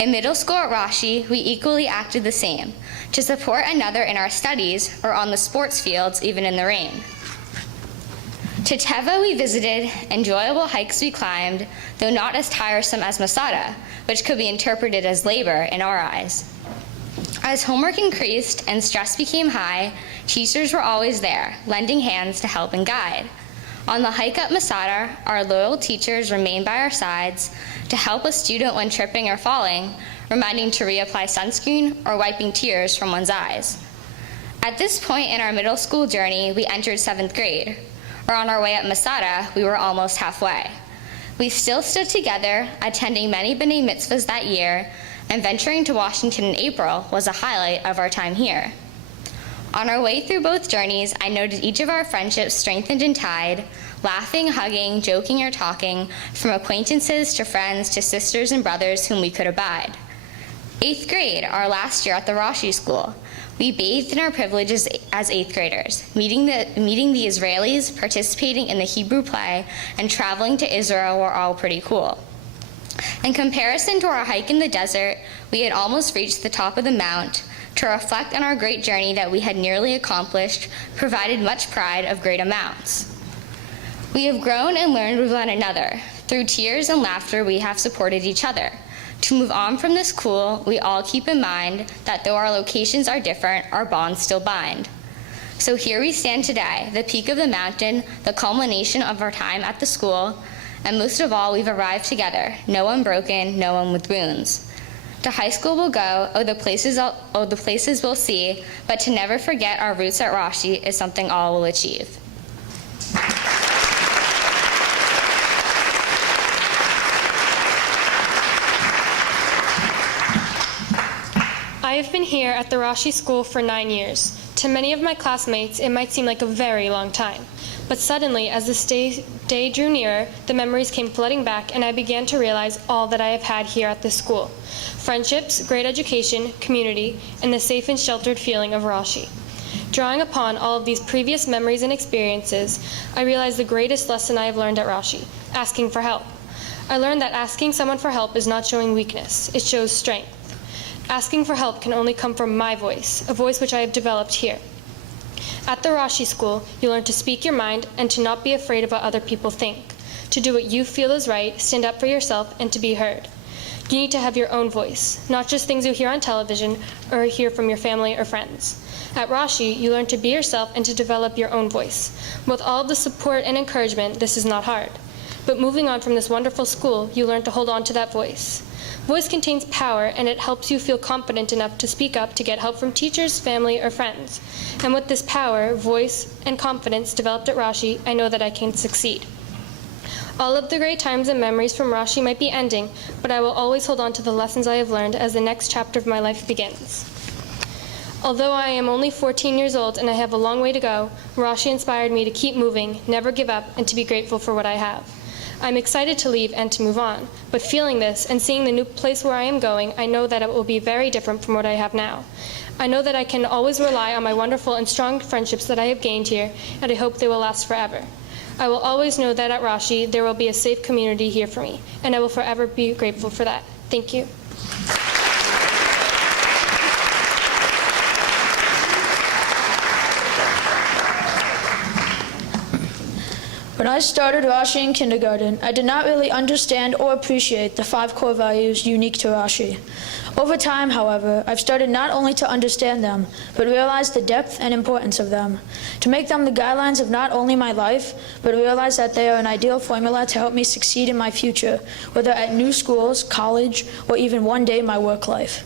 In middle school at Rashi, we equally acted the same, to support another in our studies or on the sports fields, even in the rain. To Teva we visited, enjoyable hikes we climbed, though not as tiresome as Masada, which could be interpreted as labor in our eyes. As homework increased and stress became high, teachers were always there, lending hands to help and guide. On the hike up Masada, our loyal teachers remained by our sides to help a student when tripping or falling, reminding to reapply sunscreen or wiping tears from one's eyes. At this point in our middle school journey, we entered 7th grade. Or on our way up Masada, we were almost halfway. We still stood together, attending many B'nai Mitzvahs that year, and venturing to Washington in April was a highlight of our time here. On our way through both journeys, I noted each of our friendships strengthened and tied, laughing, hugging, joking, or talking, from acquaintances to friends to sisters and brothers whom we could abide. 8th grade, our last year at the Rashi school. We bathed in our privileges as 8th graders, meeting the Israelis, participating in the Hebrew play, and traveling to Israel were all pretty cool. In comparison to our hike in the desert, we had almost reached the top of the mount. To reflect on our great journey that we had nearly accomplished provided much pride of great amounts. We have grown and learned with one another. Through tears and laughter, we have supported each other. To move on from this school, we all keep in mind that though our locations are different, our bonds still bind. So here we stand today, the peak of the mountain, the culmination of our time at the school, and most of all, we've arrived together, no one broken, no one with wounds. To high school we'll go, the places we'll see, but to never forget our roots at Rashi is something all will achieve. I have been here at the Rashi School for 9 years. To many of my classmates, it might seem like a very long time. But suddenly, as this day drew nearer, the memories came flooding back, and I began to realize all that I have had here at this school. Friendships, great education, community, and the safe and sheltered feeling of Rashi. Drawing upon all of these previous memories and experiences, I realized the greatest lesson I have learned at Rashi: asking for help. I learned that asking someone for help is not showing weakness, it shows strength. Asking for help can only come from my voice, a voice which I have developed here. At the Rashi School, you learn to speak your mind and to not be afraid of what other people think, to do what you feel is right, stand up for yourself, and to be heard. You need to have your own voice, not just things you hear on television or hear from your family or friends. At Rashi, you learn to be yourself and to develop your own voice. With all of the support and encouragement, this is not hard. But moving on from this wonderful school, you learn to hold on to that voice. Voice contains power, and it helps you feel confident enough to speak up to get help from teachers, family, or friends. And with this power, voice, and confidence developed at Rashi, I know that I can succeed. All of the great times and memories from Rashi might be ending, but I will always hold on to the lessons I have learned as the next chapter of my life begins. Although I am only 14 years old and I have a long way to go, Rashi inspired me to keep moving, never give up, and to be grateful for what I have. I'm excited to leave and to move on, but feeling this and seeing the new place where I am going, I know that it will be very different from what I have now. I know that I can always rely on my wonderful and strong friendships that I have gained here, and I hope they will last forever. I will always know that at Rashi there will be a safe community here for me, and I will forever be grateful for that. Thank you. When I started Rashi in kindergarten, I did not really understand or appreciate the 5 core values unique to Rashi. Over time, however, I've started not only to understand them, but realize the depth and importance of them, to make them the guidelines of not only my life, but realize that they are an ideal formula to help me succeed in my future, whether at new schools, college, or even one day my work life.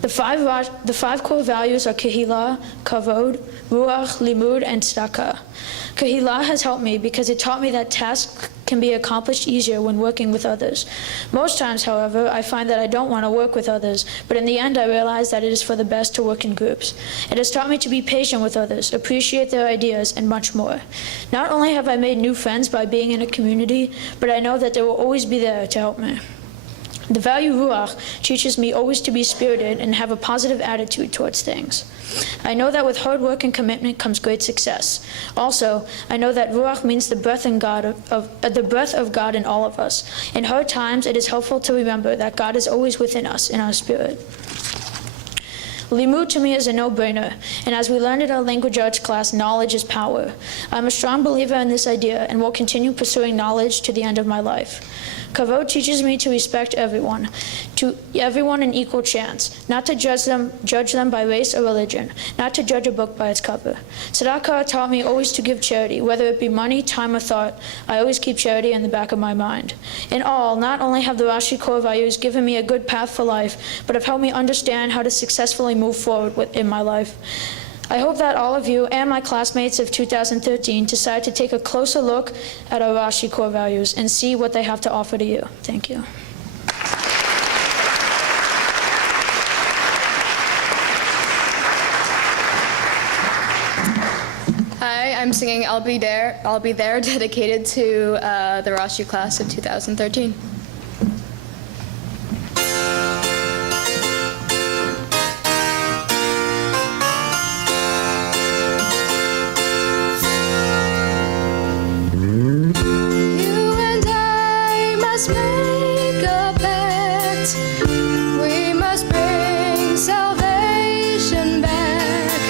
The five core values are Kehillah, Kavod, Ruach, Limud, and Tzedakah. Kehillah has helped me because it taught me that tasks can be accomplished easier when working with others. Most times, however, I find that I don't want to work with others, but in the end I realize that it is for the best to work in groups. It has taught me to be patient with others, appreciate their ideas, and much more. Not only have I made new friends by being in a community, but I know that they will always be there to help me. The value Ruach teaches me always to be spirited and have a positive attitude towards things. I know that with hard work and commitment comes great success. Also, I know that Ruach means the breath of God in all of us. In hard times, it is helpful to remember that God is always within us in our spirit. Limud to me is a no-brainer, and as we learned in our language arts class, knowledge is power. I'm a strong believer in this idea and will continue pursuing knowledge to the end of my life. Kavod teaches me to respect everyone an equal chance, not to judge them by race or religion, not to judge a book by its cover. Tzedakah taught me always to give charity, whether it be money, time, or thought. I always keep charity in the back of my mind. In all, not only have the Rashi core values given me a good path for life, but have helped me understand how to successfully move forward in my life. I hope that all of you and my classmates of 2013 decide to take a closer look at our Rashi core values and see what they have to offer to you. Thank you. Hi, I'm singing I'll Be There, dedicated to the Rashi class of 2013. Make a bet. We must bring salvation back.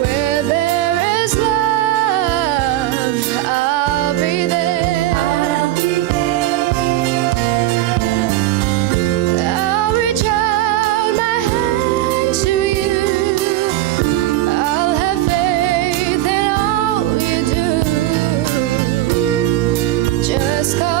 Where there is love, I'll be there. I'll be there. I'll reach out my hand to you. I'll have faith in all you do. Just call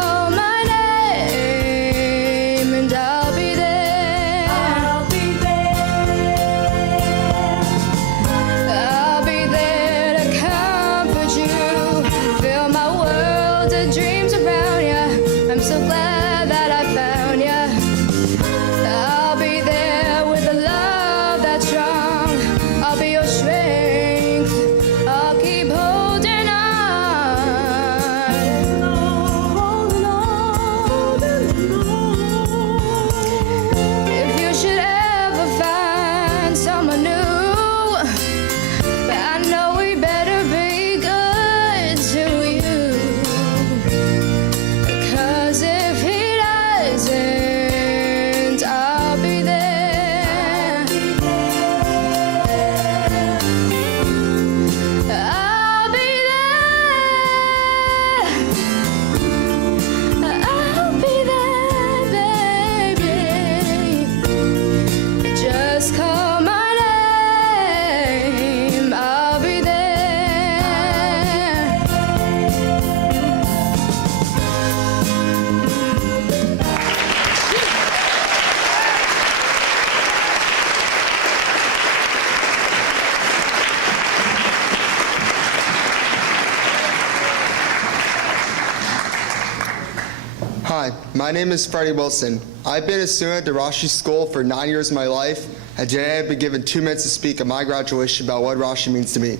Hi, my name is Freddie Wilson. I've been a student at Rashi School for 9 years of my life, and today I've been given 2 minutes to speak at my graduation about what Rashi means to me.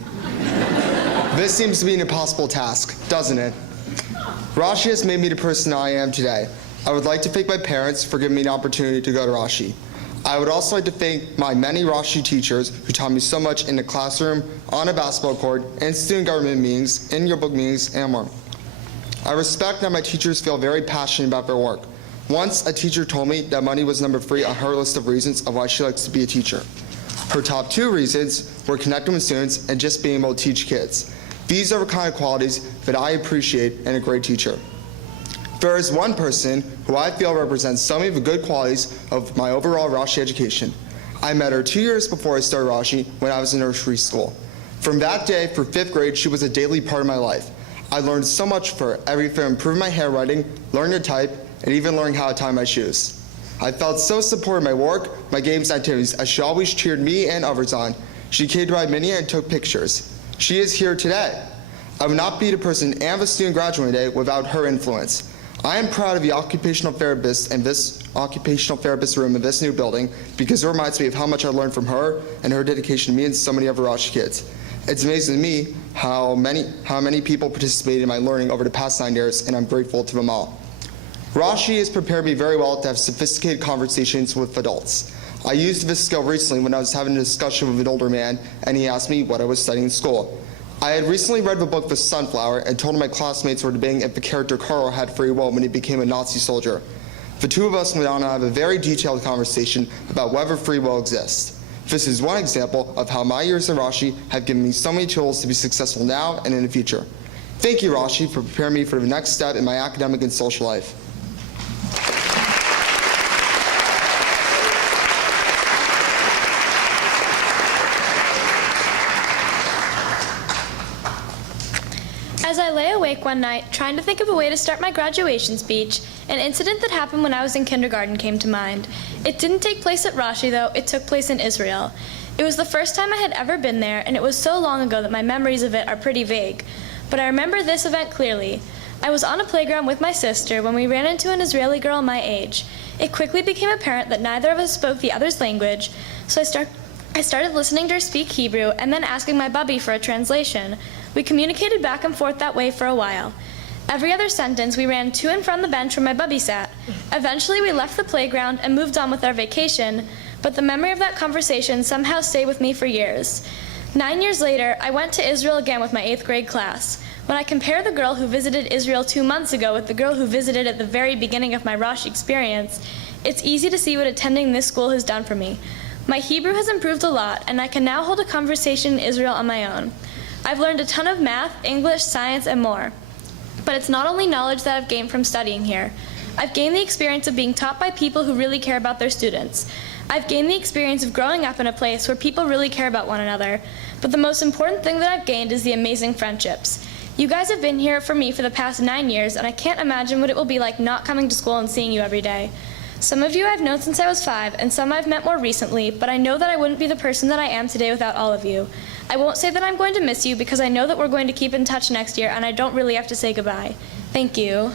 This seems to be an impossible task, doesn't it? Rashi has made me the person I am today. I would like to thank my parents for giving me the opportunity to go to Rashi. I would also like to thank my many Rashi teachers who taught me so much in the classroom, on a basketball court, in student government meetings, in yearbook meetings, and more. I respect that my teachers feel very passionate about their work. Once, a teacher told me that money was number 3 on her list of reasons of why she likes to be a teacher. Her top 2 reasons were connecting with students and just being able to teach kids. These are the kind of qualities that I appreciate in a great teacher. There is one person who I feel represents some of the good qualities of my overall Rashi education. I met her 2 years before I started Rashi when I was in nursery school. From that day through 5th grade, she was a daily part of my life. I learned so much from her, everything from improving my handwriting, learning to type, and even learning how to tie my shoes. I felt so supported in my work, my games, and activities, as she always cheered me and others on. She came to my mini and took pictures. She is here today. I would not be the person and the student graduating today without her influence. I am proud of the occupational therapist and this occupational therapist room in this new building because it reminds me of how much I learned from her and her dedication to me and so many other Rashi kids. It's amazing to me how many people participated in my learning over the past 9 years, and I'm grateful to them all. Rashi has prepared me very well to have sophisticated conversations with adults. I used this skill recently when I was having a discussion with an older man, and he asked me what I was studying in school. I had recently read the book The Sunflower and told my classmates were debating if the character Carl had free will when he became a Nazi soldier. The two of us went on to have a very detailed conversation about whether free will exists. This is one example of how my years in Rashi have given me so many tools to be successful now and in the future. Thank you, Rashi, for preparing me for the next step in my academic and social life. As I lay awake one night, trying to think of a way to start my graduation speech, an incident that happened when I was in kindergarten came to mind. It didn't take place at Rashi, though. It took place in Israel. It was the first time I had ever been there, and it was so long ago that my memories of it are pretty vague. But I remember this event clearly. I was on a playground with my sister when we ran into an Israeli girl my age. It quickly became apparent that neither of us spoke the other's language, so I started listening to her speak Hebrew and then asking my bubby for a translation. We communicated back and forth that way for a while. Every other sentence, we ran to and from the bench where my bubby sat. Eventually, we left the playground and moved on with our vacation, but the memory of that conversation somehow stayed with me for years. 9 years later, I went to Israel again with my 8th grade class. When I compare the girl who visited Israel 2 months ago with the girl who visited at the very beginning of my Rashi experience, it's easy to see what attending this school has done for me. My Hebrew has improved a lot, and I can now hold a conversation in Israel on my own. I've learned a ton of math, English, science, and more. But it's not only knowledge that I've gained from studying here. I've gained the experience of being taught by people who really care about their students. I've gained the experience of growing up in a place where people really care about one another. But the most important thing that I've gained is the amazing friendships. You guys have been here for me for the past 9 years, and I can't imagine what it will be like not coming to school and seeing you every day. Some of you I've known since I was 5, and some I've met more recently, but I know that I wouldn't be the person that I am today without all of you. I won't say that I'm going to miss you because I know that we're going to keep in touch next year, and I don't really have to say goodbye. Thank you.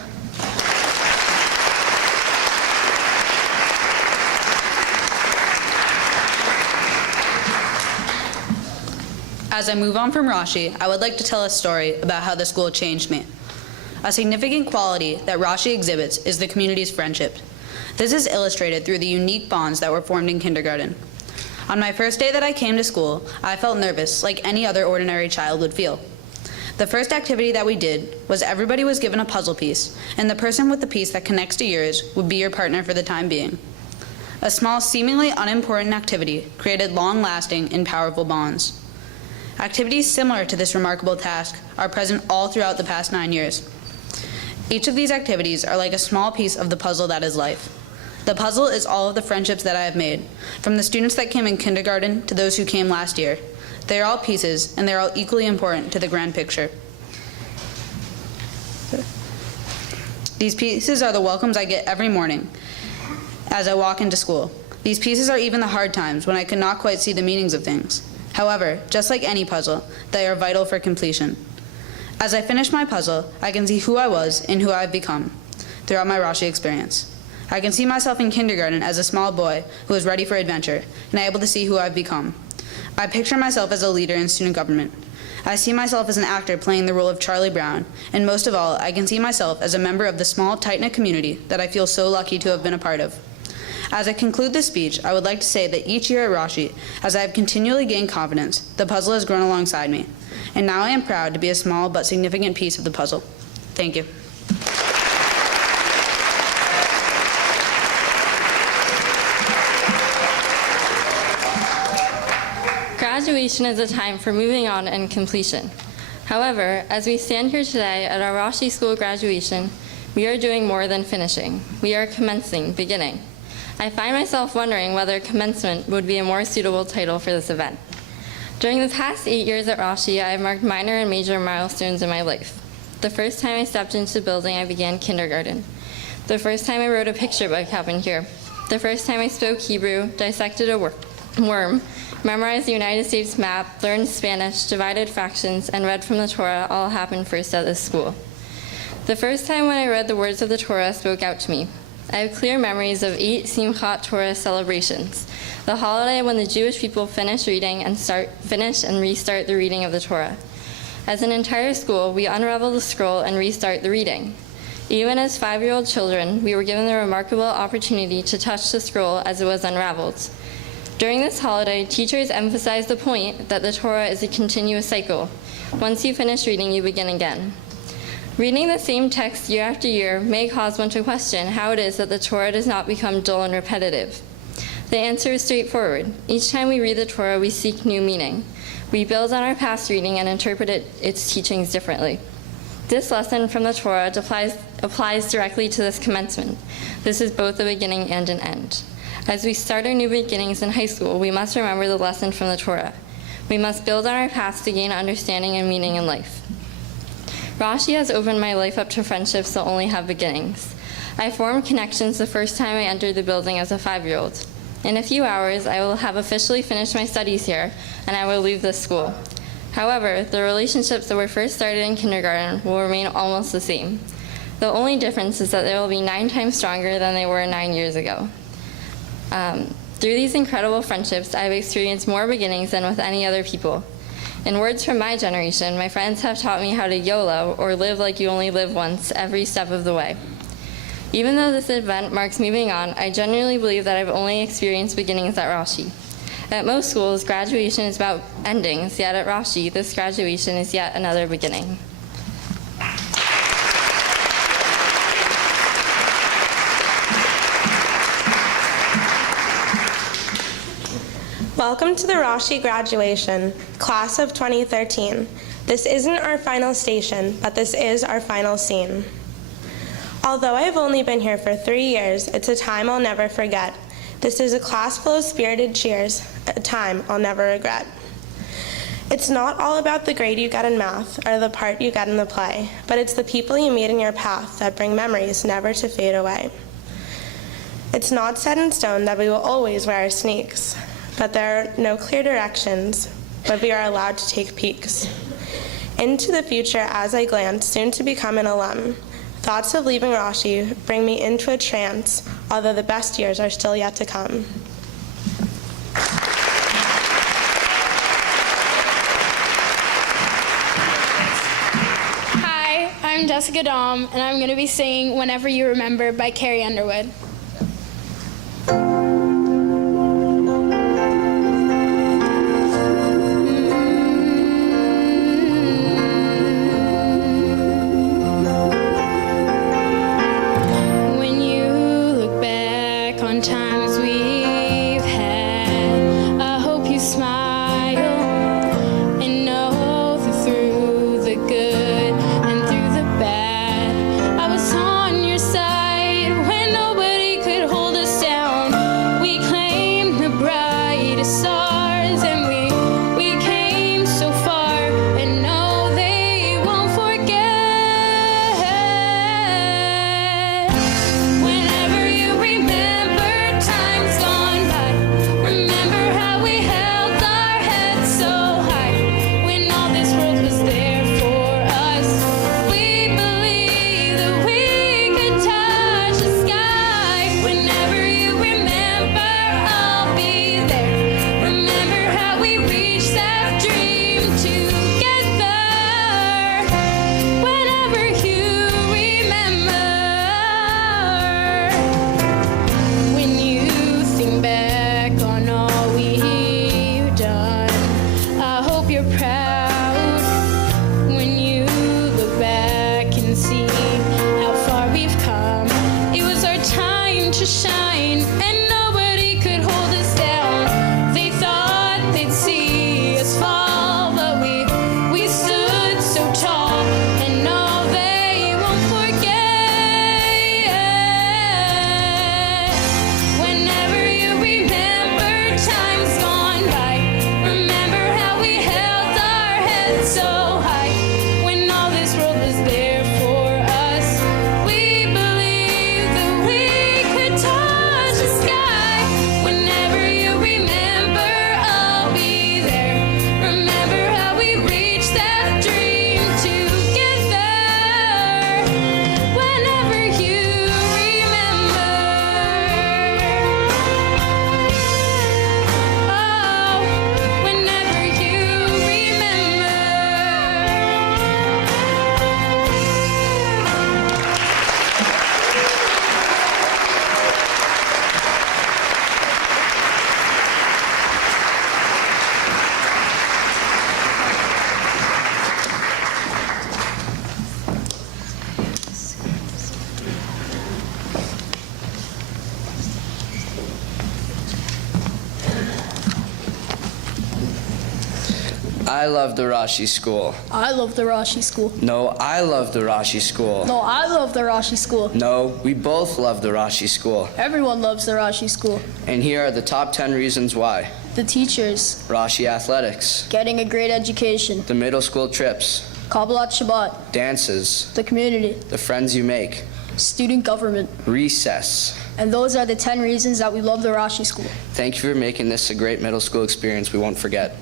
As I move on from Rashi, I would like to tell a story about how the school changed me. A significant quality that Rashi exhibits is the community's friendship. This is illustrated through the unique bonds that were formed in kindergarten. On my first day that I came to school, I felt nervous, like any other ordinary child would feel. The first activity that we did was everybody was given a puzzle piece, and the person with the piece that connects to yours would be your partner for the time being. A small, seemingly unimportant activity created long-lasting and powerful bonds. Activities similar to this remarkable task are present all throughout the past 9 years. Each of these activities are like a small piece of the puzzle that is life. The puzzle is all of the friendships that I have made, from the students that came in kindergarten to those who came last year. They are all pieces, and they are all equally important to the grand picture. These pieces are the welcomes I get every morning as I walk into school. These pieces are even the hard times when I could not quite see the meanings of things. However, just like any puzzle, they are vital for completion. As I finish my puzzle, I can see who I was and who I have become throughout my Rashi experience. I can see myself in kindergarten as a small boy who was ready for adventure, and I'm able to see who I've become. I picture myself as a leader in student government. I see myself as an actor playing the role of Charlie Brown, and most of all, I can see myself as a member of the small, tight-knit community that I feel so lucky to have been a part of. As I conclude this speech, I would like to say that each year at Rashi, as I have continually gained confidence, the puzzle has grown alongside me, and now I am proud to be a small but significant piece of the puzzle. Thank you. Graduation is a time for moving on and completion. However, as we stand here today at our Rashi School graduation, we are doing more than finishing. We are commencing, beginning. I find myself wondering whether commencement would be a more suitable title for this event. During the past 8 years at Rashi, I have marked minor and major milestones in my life. The first time I stepped into the building, I began kindergarten. The first time I wrote a picture book happened here. The first time I spoke Hebrew, dissected a worm, memorized the United States map, learned Spanish, divided fractions, and read from the Torah all happened first at this school. The first time when I read the words of the Torah spoke out to me. I have clear memories of 8 Simchat Torah celebrations, the holiday when the Jewish people finish and restart the reading of the Torah. As an entire school, we unravel the scroll and restart the reading. Even as 5-year-old children, we were given the remarkable opportunity to touch the scroll as it was unraveled. During this holiday, teachers emphasized the point that the Torah is a continuous cycle. Once you finish reading, you begin again. Reading the same text year after year may cause one to question how it is that the Torah does not become dull and repetitive. The answer is straightforward. Each time we read the Torah, we seek new meaning. We build on our past reading and interpret its teachings differently. This lesson from the Torah applies directly to this commencement. This is both a beginning and an end. As we start our new beginnings in high school, we must remember the lesson from the Torah. We must build on our past to gain understanding and meaning in life. Rashi has opened my life up to friendships that only have beginnings. I formed connections the first time I entered the building as a 5-year-old. In a few hours, I will have officially finished my studies here, and I will leave this school. However, the relationships that were first started in kindergarten will remain almost the same. The only difference is that they will be 9 times stronger than they were 9 years ago. Through these incredible friendships, I've experienced more beginnings than with any other people. In words from my generation, my friends have taught me how to YOLO, or live like you only live once, every step of the way. Even though this event marks moving on, I genuinely believe that I've only experienced beginnings at Rashi. At most schools, graduation is about endings, yet at Rashi, this graduation is yet another beginning. Welcome to the Rashi graduation, class of 2013. This isn't our final station, but this is our final scene. Although I've only been here for 3 years, it's a time I'll never forget. This is a class full of spirited cheers, a time I'll never regret. It's not all about the grade you get in math or the part you get in the play, but it's the people you meet in your path that bring memories never to fade away. It's not set in stone that we will always wear our sneaks, but there are no clear directions, but we are allowed to take peeks. Into the future as I glance, soon to become an alum. Thoughts of leaving Rashi bring me into a trance, although the best years are still yet to come. Hi, I'm Jessica Dahm, and I'm going to be singing Whenever You Remember by Carrie Underwood. Times we've had, I hope you smile and know that through the good and through the bad, I was on your side when nobody I love the Rashi school. I love the Rashi school. No, I love the Rashi school. No, I love the Rashi school. No, we both love the Rashi school. Everyone loves the Rashi school. And here are the top 10 reasons why. The teachers. Rashi athletics. Getting a great education. The middle school trips. Kabbalat Shabbat. Dances. The community. The friends you make. Student government. Recess. And those are the 10 reasons that we love the Rashi school. Thank you for making this a great middle school experience we won't forget.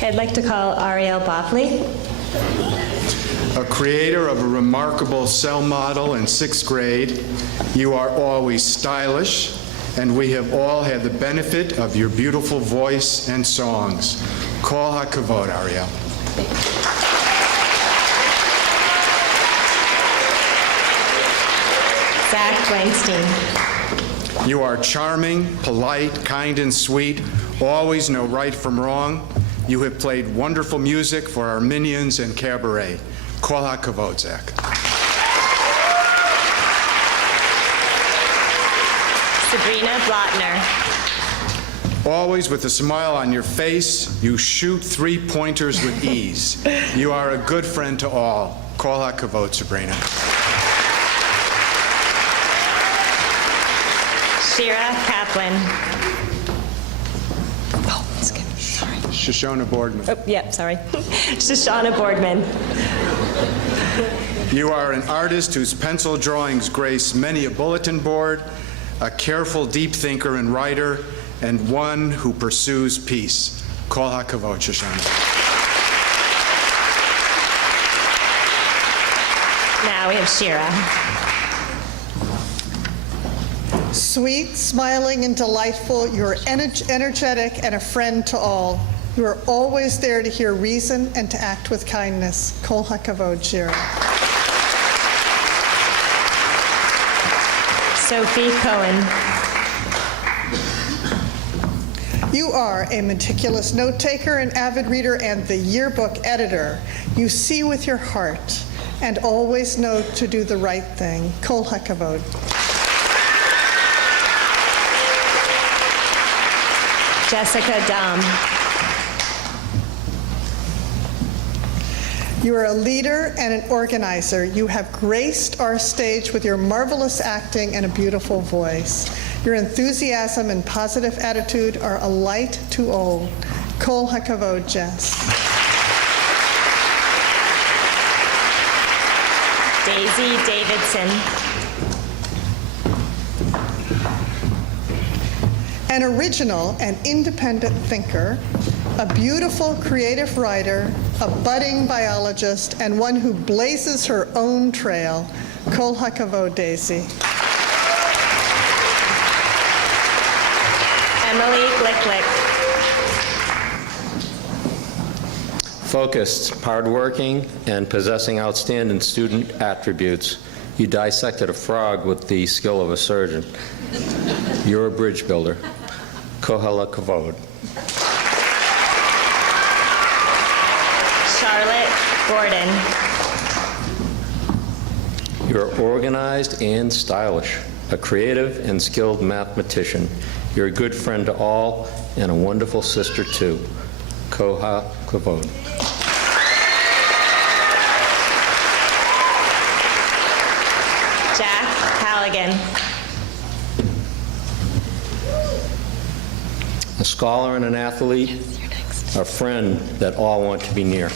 I'd like to call Ariel Boffley. A creator of a remarkable cell model in 6th grade, you are always stylish, and we have all had the benefit of your beautiful voice and songs. Kol hakavod, Ariel. Zach Weinstein. You are charming, polite, kind, and sweet, always know right from wrong. You have played wonderful music for our minions and cabaret. Kol hakavod, Zach. Sabrina Blotner. Always with a smile on your face, you shoot three-pointers with ease. You are a good friend to all. Kol hakavod, Sabrina. Shira Kaplan. Shoshana Boardman. Oh, yeah, sorry. Shoshana Boardman. You are an artist whose pencil drawings grace many a bulletin board, a careful, deep thinker and writer, and one who pursues peace. Kol hakavod, Shoshana. Now we have Shira. Sweet, smiling, and delightful, you're energetic and a friend to all. You are always there to hear reason and to act with kindness. Kol hakavod, Shira. Sophie Cohen. You are a meticulous note-taker, an avid reader, and the yearbook editor. You see with your heart and always know to do the right thing. Kol hakavod. Jessica Dom. You are a leader and an organizer. You have graced our stage with your marvelous acting and a beautiful voice. Your enthusiasm and positive attitude are a light to all. Kol hakavod, Jess. Daisy Davidson. An original and independent thinker, a beautiful creative writer, a budding biologist, and one who blazes her own trail. Kol hakavod, Daisy. Emily Glicklick. Focused, hardworking, and possessing outstanding student attributes. You dissected a frog with the skill of a surgeon. You're a bridge builder. Kohela Kavod. Charlotte Gordon. You're organized and stylish, a creative and skilled mathematician. You're a good friend to all and a wonderful sister too. Koha Kavod. Jack Halligan. A scholar and an athlete, a friend that all want to be near.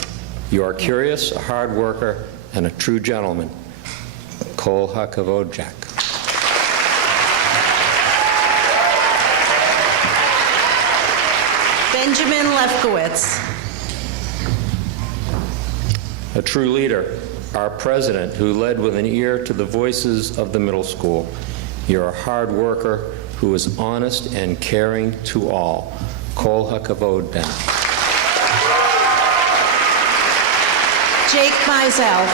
You are curious, a hard worker, and a true gentleman. Kol hakavod, Jack. Benjamin Lefkowitz. A true leader, our president who led with an ear to the voices of the middle school. You're a hard worker who is honest and caring to all. Kol hakavod, Ben. Jake Mizell.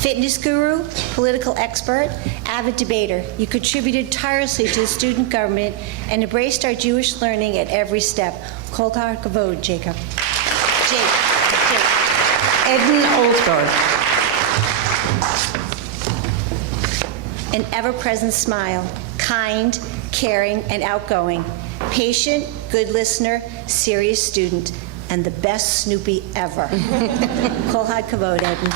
Fitness guru, political expert, avid debater. You contributed tirelessly to the student government and embraced our Jewish learning at every step. Kol hakavod, Jacob. Jake. Eden Oldsberg. An ever-present smile, kind, caring, and outgoing. Patient, good listener, serious student, and the best Snoopy ever. Kol hakavod, Eden.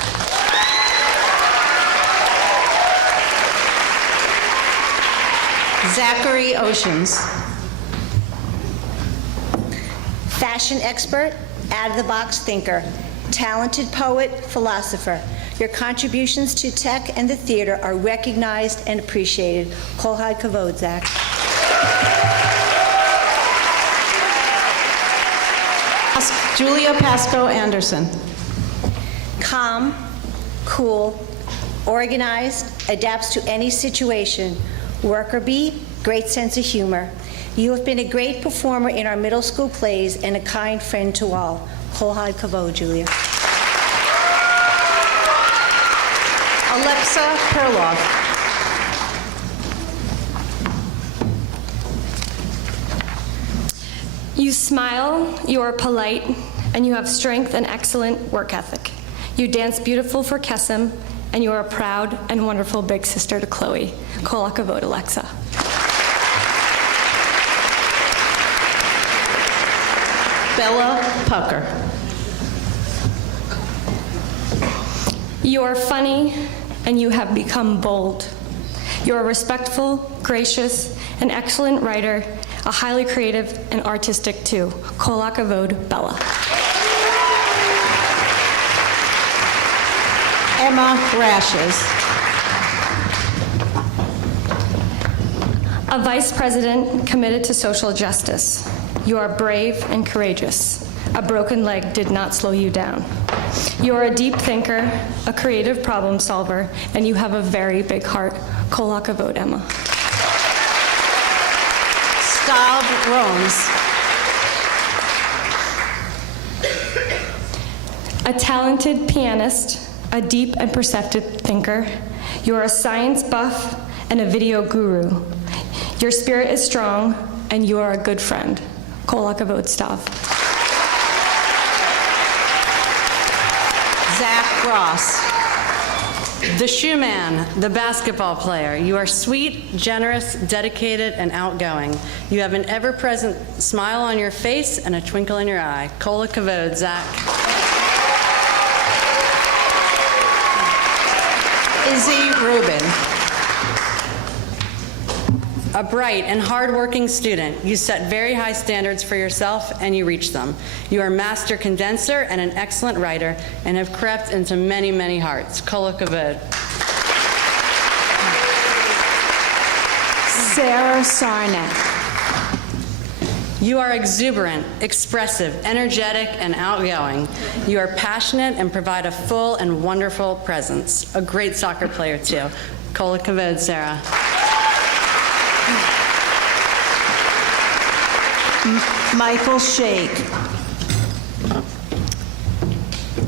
Zachary Oceans. Fashion expert, out-of-the-box thinker, talented poet, philosopher. Your contributions to tech and the theater are recognized and appreciated. Kol hakavod, Zach. Julia Pasco Anderson. Calm, cool, organized, adapts to any situation. Worker bee, great sense of humor. You have been a great performer in our middle school plays and a kind friend to all. Kol hakavod, Julia. Alexa Perloff. You smile, you are polite, and you have strength and excellent work ethic. You dance beautiful for Kesem, and you are a proud and wonderful big sister to Chloe. Kol hakavod, Alexa. Bella Pucker. You are funny, and you have become bold. You are respectful, gracious, an excellent writer, a highly creative and artistic too. Kol hakavod, Bella. Emma Rashes. A vice president committed to social justice. You are brave and courageous. A broken leg did not slow you down. You are a deep thinker, a creative problem solver, and you have a very big heart. Kol hakavod, Emma. Stav Rose. A talented pianist, a deep and perceptive thinker. You are a science buff and a video guru. Your spirit is strong, and you are a good friend. Kol hakavod, Stav. Zach Ross. The shoe man, the basketball player. You are sweet, generous, dedicated, and outgoing. You have an ever-present smile on your face and a twinkle in your eye. Kola kavod, Zach. Izzy Rubin. A bright and hardworking student. You set very high standards for yourself and you reach them. You are a master condenser and an excellent writer and have crept into many, many hearts. Kola kavod. Sarah Sarnet. You are exuberant, expressive, energetic, and outgoing. You are passionate and provide a full and wonderful presence. A great soccer player, too. Kola kavod, Sarah. Michael Shake.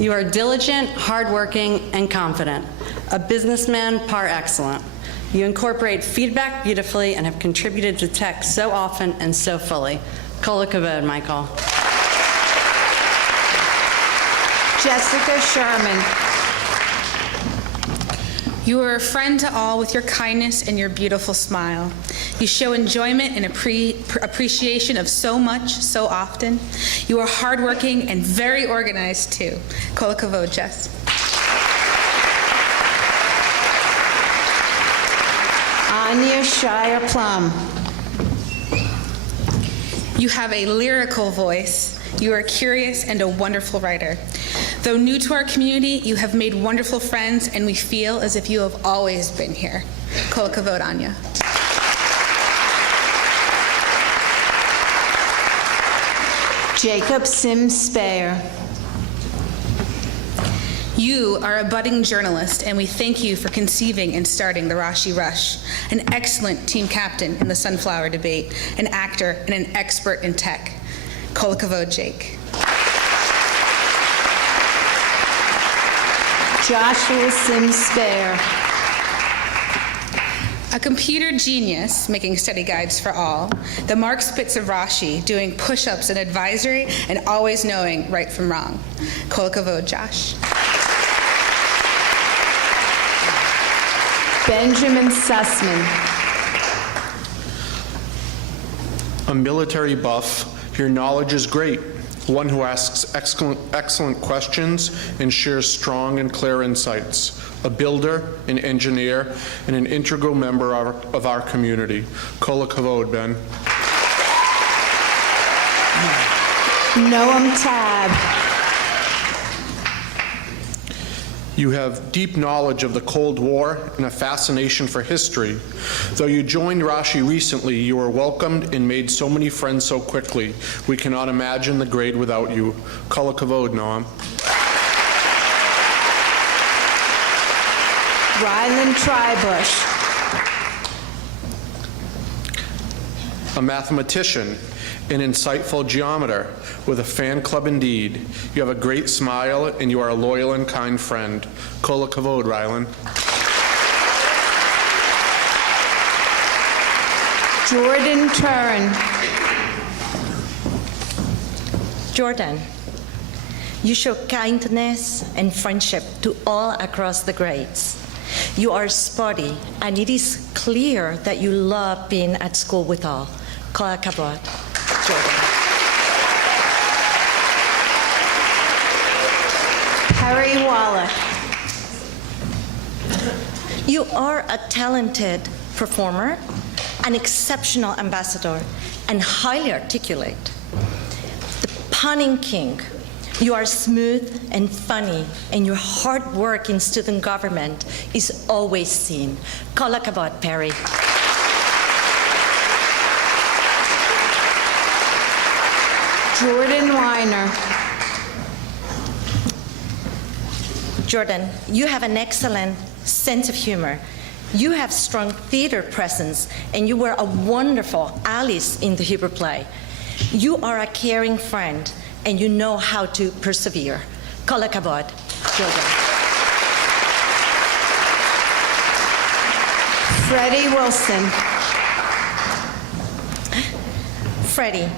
You are diligent, hardworking, and confident. A businessman par excellence. You incorporate feedback beautifully and have contributed to tech so often and so fully. Kola kavod, Michael. Jessica Sherman. You are a friend to all with your kindness and your beautiful smile. You show enjoyment and appreciation of so much, so often. You are hardworking and very organized, too. Kola kavod, Jess. Anya Shire Plum. You have a lyrical voice. You are curious and a wonderful writer. Though new to our community, you have made wonderful friends, and we feel as if you have always been here. Kola kavod, Anya. Jacob Sims Speyer. You are a budding journalist, and we thank you for conceiving and starting the Rashi Rush, an excellent team captain in the Sunflower Debate, an actor, and an expert in tech. Kola kavod, Jake. Joshua Sims Speyer. A computer genius making study guides for all, the Mark Spitz of Rashi, doing push-ups and advisory and always knowing right from wrong. Kola kavod, Josh. Benjamin Sussman. A military buff, your knowledge is great. One who asks excellent questions and shares strong and clear insights. A builder, an engineer, and an integral member of our community. Kola kavod, Ben. Noam Tab. You have deep knowledge of the Cold War and a fascination for history. Though you joined Rashi recently, you were welcomed and made so many friends so quickly. We cannot imagine the grade without you. Kola kavod, Noam. Ryland Trybush. A mathematician, an insightful geometer, with a fan club indeed. You have a great smile, and you are a loyal and kind friend. Kola kavod, Rylan. Jordan Turin. Jordan, you show kindness and friendship to all across the grades. You are sporty, and it is clear that you love being at school with all. Kola kavod, Jordan. Perry Wallach. You are a talented performer, an exceptional ambassador, and highly articulate. The punning king. You are smooth and funny, and your hard work in student government is always seen. Kola kavod, Perry. Jordan Weiner. Jordan, you have an excellent sense of humor. You have strong theater presence, and you were a wonderful Alice in the Hebrew play. You are a caring friend, and you know how to persevere. Kola kavod, Jordan. Freddie Wilson. Freddie,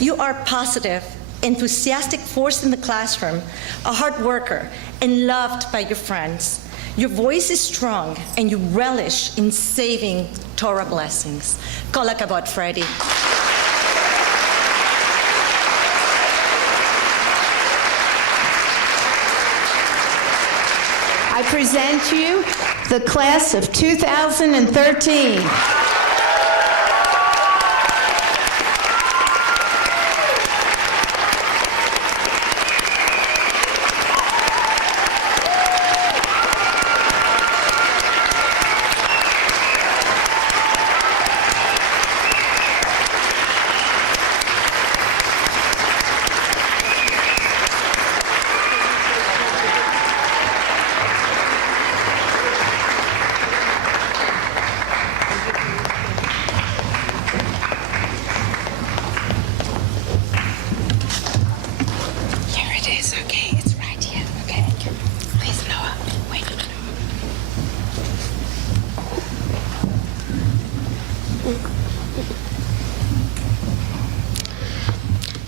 you are positive, enthusiastic force in the classroom, a hard worker, and loved by your friends. Your voice is strong, and you relish in saving Torah blessings. Kol hakavod, Freddie. I present to you the class of 2013.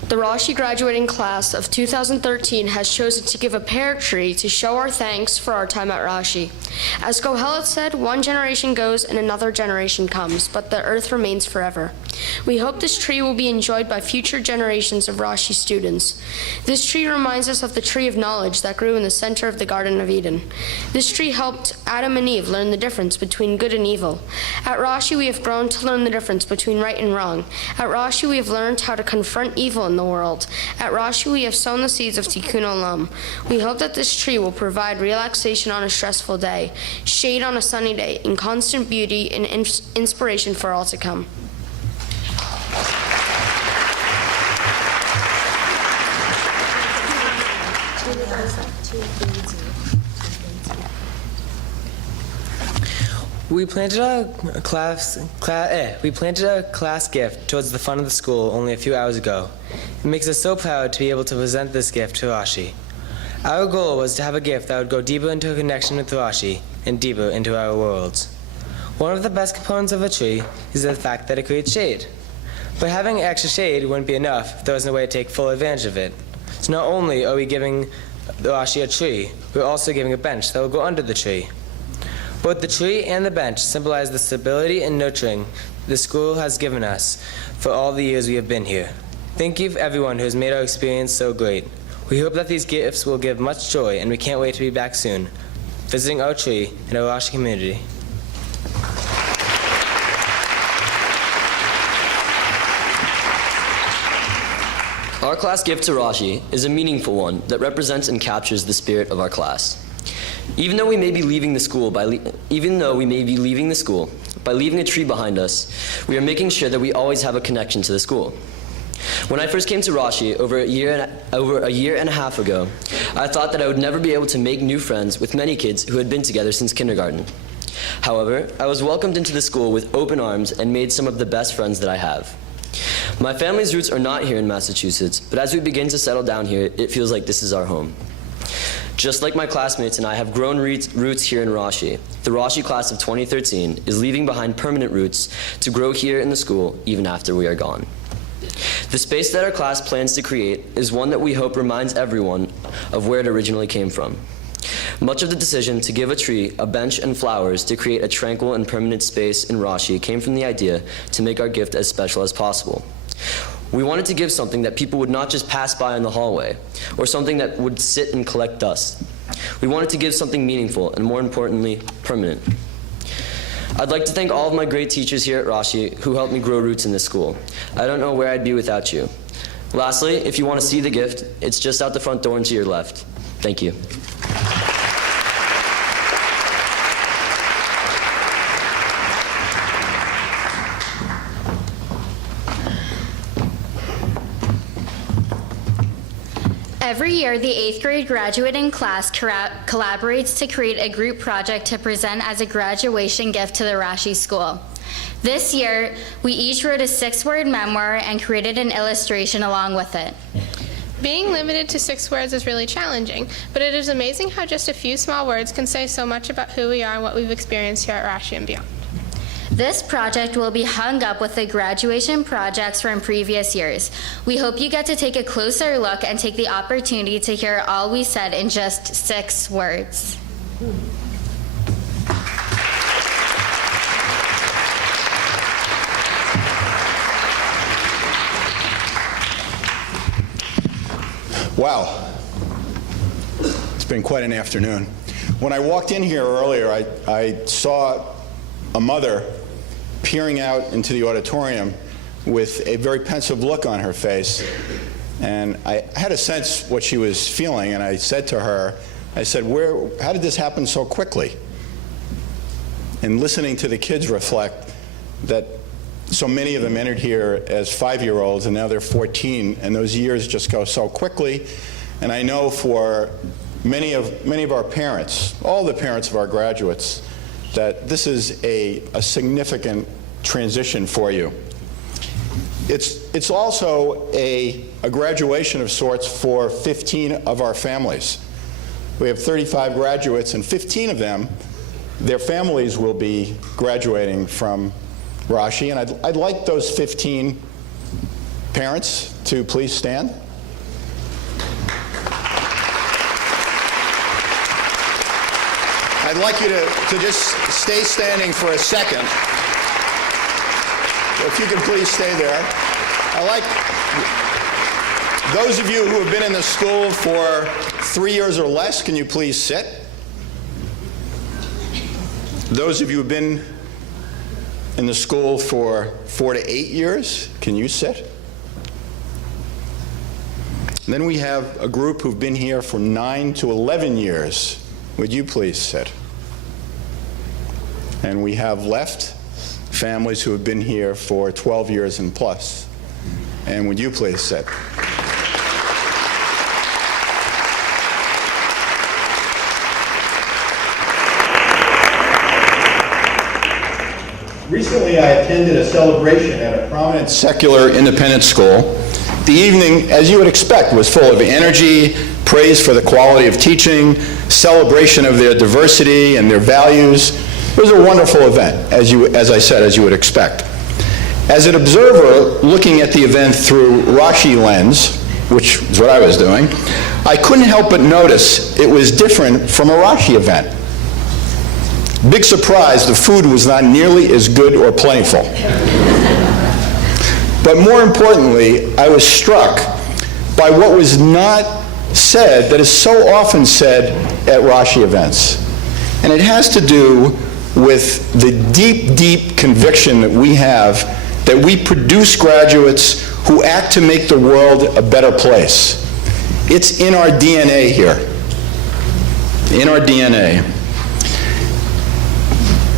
The Rashi graduating class of 2013 has chosen to give a pear tree to show our thanks for our time at Rashi. As Kohelet said, one generation goes and another generation comes, but the earth remains forever. We hope this tree will be enjoyed by future generations of Rashi students. This tree reminds us of the tree of knowledge that grew in the center of the Garden of Eden. This tree helped Adam and Eve learn the difference between good and evil. At Rashi, we have grown to learn the difference between right and wrong. At Rashi, we have learned how to confront evil in the world. At Rashi, we have sown the seeds of Tikkun Olam. We hope that this tree will provide relaxation on a stressful day, shade on a sunny day, and constant beauty and inspiration for all to come. We planted a class gift towards the front of the school only a few hours ago. It makes us so proud to be able to present this gift to Rashi. Our goal was to have a gift that would go deeper into a connection with Rashi and deeper into our worlds. One of the best components of a tree is the fact that it creates shade. But having extra shade wouldn't be enough if there wasn't a way to take full advantage of it. So not only are we giving Rashi a tree, we're also giving a bench that will go under the tree. Both the tree and the bench symbolize the stability and nurturing the school has given us for all the years we have been here. Thank you for everyone who has made our experience so great. We hope that these gifts will give much joy, and we can't wait to be back soon, visiting our tree and our Rashi community. Our class gift to Rashi is a meaningful one that represents and captures the spirit of our class. Even though we may be leaving the school by leaving a tree behind us, we are making sure that we always have a connection to the school. When I first came to Rashi over a year and a half ago, I thought that I would never be able to make new friends with many kids who had been together since kindergarten. However, I was welcomed into the school with open arms and made some of the best friends that I have. My family's roots are not here in Massachusetts, but as we begin to settle down here, it feels like this is our home. Just like my classmates and I have grown roots here in Rashi, the Rashi class of 2013 is leaving behind permanent roots to grow here in the school even after we are gone. The space that our class plans to create is one that we hope reminds everyone of where it originally came from. Much of the decision to give a tree, a bench, and flowers to create a tranquil and permanent space in Rashi came from the idea to make our gift as special as possible. We wanted to give something that people would not just pass by in the hallway, or something that would sit and collect dust. We wanted to give something meaningful and, more importantly, permanent. I'd like to thank all of my great teachers here at Rashi who helped me grow roots in this school. I don't know where I'd be without you. Lastly, if you want to see the gift, it's just out the front door and to your left. Thank you. Every year, the 8th grade graduating class collaborates to create a group project to present as a graduation gift to the Rashi School. This year, we each wrote a 6-word memoir and created an illustration along with it. Being limited to 6 words is really challenging, but it is amazing how just a few small words can say so much about who we are and what we've experienced here at Rashi and beyond. This project will be hung up with the graduation projects from previous years. We hope you get to take a closer look and take the opportunity to hear all we said in just 6 words. Wow. It's been quite an afternoon. When I walked in here earlier, I saw a mother peering out into the auditorium with a very pensive look on her face. And I had a sense what she was feeling, and I said to her, I said, how did this happen so quickly? And listening to the kids reflect that so many of them entered here as 5-year-olds, and now they're 14, and those years just go so quickly. And I know for many of our parents, all the parents of our graduates, that this is a significant transition for you. It's also a graduation of sorts for 15 of our families. We have 35 graduates, and 15 of them, their families will be graduating from Rashi, and I'd like those 15 parents to please stand. I'd like you to just stay standing for a second. If you can please stay there. I like those of you who have been in the school for 3 years or less, can you please sit? Those of you who have been in the school for 4 to 8 years, can you sit? And then we have a group who've been here for 9 to 11 years. Would you please sit? And we have left families who have been here for 12 years and plus. And would you please sit? Recently, I attended a celebration at a prominent secular independent school. The evening, as you would expect, was full of energy, praise for the quality of teaching, celebration of their diversity and their values. It was a wonderful event, as I said, as you would expect. As an observer looking at the event through Rashi lens, which is what I was doing, I couldn't help but notice it was different from a Rashi event. Big surprise, the food was not nearly as good or plentiful. But more importantly, I was struck by what was not said that is so often said at Rashi events. And it has to do with the deep, deep conviction that we have that we produce graduates who act to make the world a better place. It's in our DNA here. In our DNA.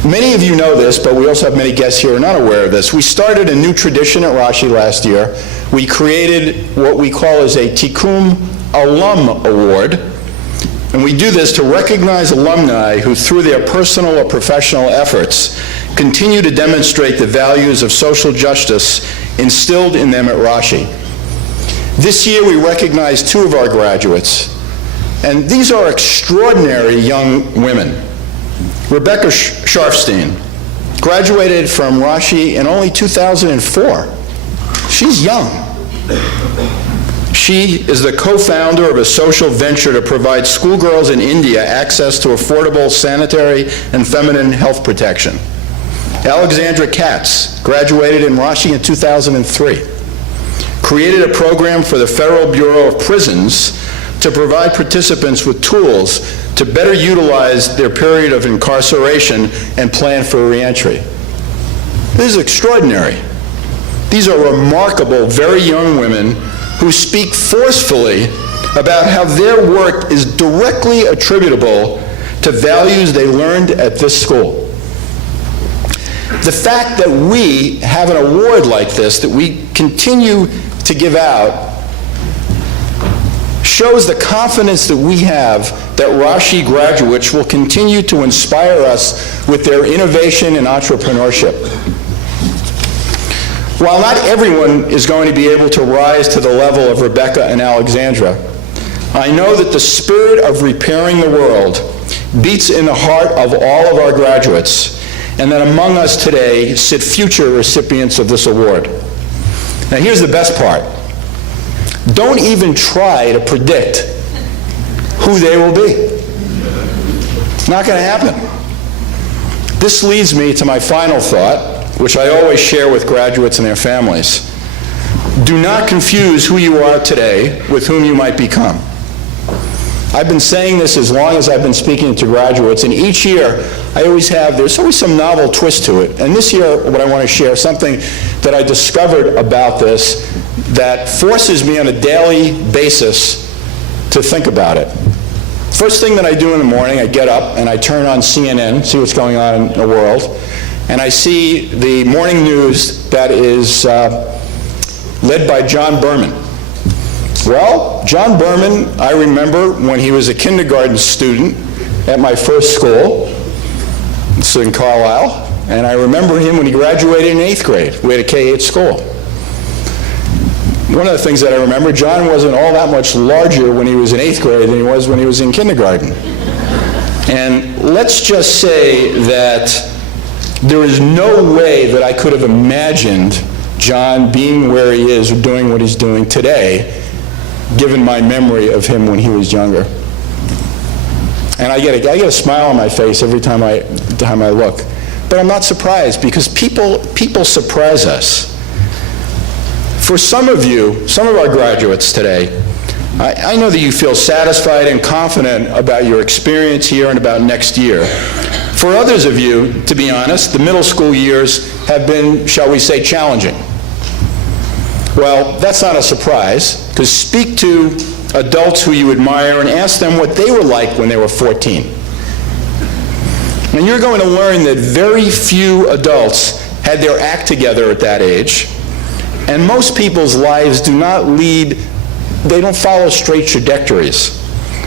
Many of you know this, but we also have many guests here who are not aware of this. We started a new tradition at Rashi last year. We created what we call as a Tikkun Alum Award. And we do this to recognize alumni who, through their personal or professional efforts, continue to demonstrate the values of social justice instilled in them at Rashi. This year we recognize 2 of our graduates, and these are extraordinary young women. Rebecca Sharfstein graduated from Rashi in only 2004. She's young. She is the co-founder of a social venture to provide schoolgirls in India access to affordable sanitary and feminine health protection. Alexandra Katz graduated in Rashi in 2003. Created a program for the Federal Bureau of Prisons to provide participants with tools to better utilize their period of incarceration and plan for reentry. This is extraordinary. These are remarkable, very young women who speak forcefully about how their work is directly attributable to values they learned at this school. The fact that we have an award like this, that we continue to give out, shows the confidence that we have that Rashi graduates will continue to inspire us with their innovation and entrepreneurship. While not everyone is going to be able to rise to the level of Rebecca and Alexandra, I know that the spirit of repairing the world beats in the heart of all of our graduates, and that among us today sit future recipients of this award. Now here's the best part. Don't even try to predict who they will be. It's not going to happen. This leads me to my final thought, which I always share with graduates and their families. Do do not confuse who you are today with whom you might become. I've been saying this as long as I've been speaking to graduates, and each year there's always some novel twist to it. And this year, what I want to share, something that I discovered about this that forces me on a daily basis to think about it. First thing that I do in the morning, I get up and I turn on CNN, see what's going on in the world, and I see the morning news that is led by John Berman. Well, John Berman, I remember when he was a kindergarten student at my first school, it's in Carlisle, and I remember him when he graduated in 8th grade. We had a K-8 school. One of the things that I remember, John wasn't all that much larger when he was in 8th grade than he was when he was in kindergarten. And let's just say that there is no way that I could have imagined John being where he is or doing what he's doing today, given my memory of him when he was younger. And I get a smile on my face every time I look. But I'm not surprised, because people surprise us. For some of you, some of our graduates today, I know that you feel satisfied and confident about your experience here and about next year. For others of you, to be honest, the middle school years have been, shall we say, challenging. Well, that's not a surprise, because speak to adults who you admire and ask them what they were like when they were 14. And you're going to learn that very few adults had their act together at that age, and most people's lives do not lead, they don't follow straight trajectories.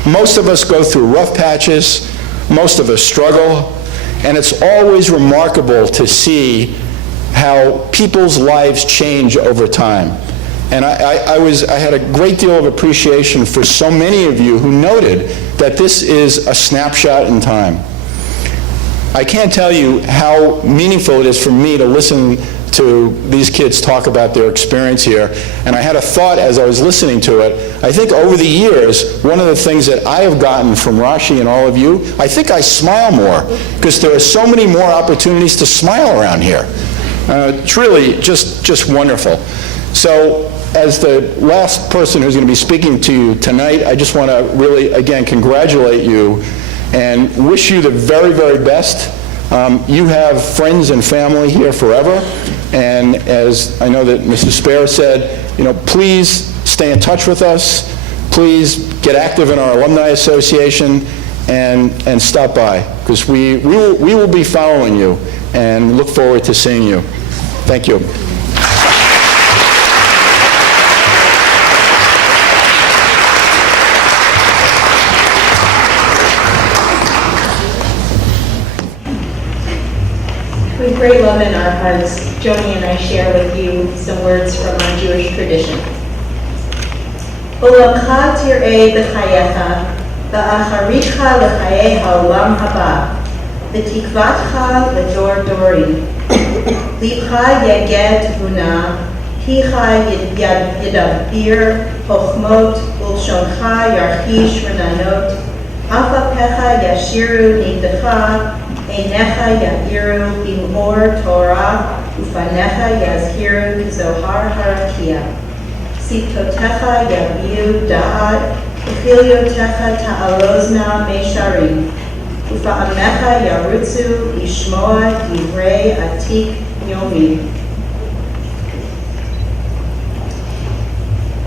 Most of us go through rough patches, most of us struggle, and it's always remarkable to see how people's lives change over time. And I had a great deal of appreciation for so many of you who noted that this is a snapshot in time. I can't tell you how meaningful it is for me to listen to these kids talk about their experience here. And I had a thought as I was listening to it. I think over the years, one of the things that I have gotten from Rashi and all of you, I think I smile more, because there are so many more opportunities to smile around here. It's really just wonderful. So as the last person who's going to be speaking to you tonight, I just want to really, again, congratulate you and wish you the very, very best. You have friends and family here forever, and as I know that Mrs. Spare said, please stay in touch with us. Please get active in our alumni association and stop by, because we will be following you and look forward to seeing you. Thank you. With great love in our hearts, Joni and I share with you some words from our Jewish tradition. Olamcha tir'eh b'chayecha, v'acharicha l'chayei ha'olam haba, v'tikvatcha l'dor dori. Libcha yeged tevuna, hicha yidabir chochmot, ulshoncha yarchish renanot, afapecha yashiru nigdecha, Einecha ya'iru b'mor Torah, ufanecha yazhiru zohar harakia. Sitotecha yabiu da'at, ufiliotecha ta'alozna meisharim. Ufa'amecha yarutzu ishmoa divrei atik yomi.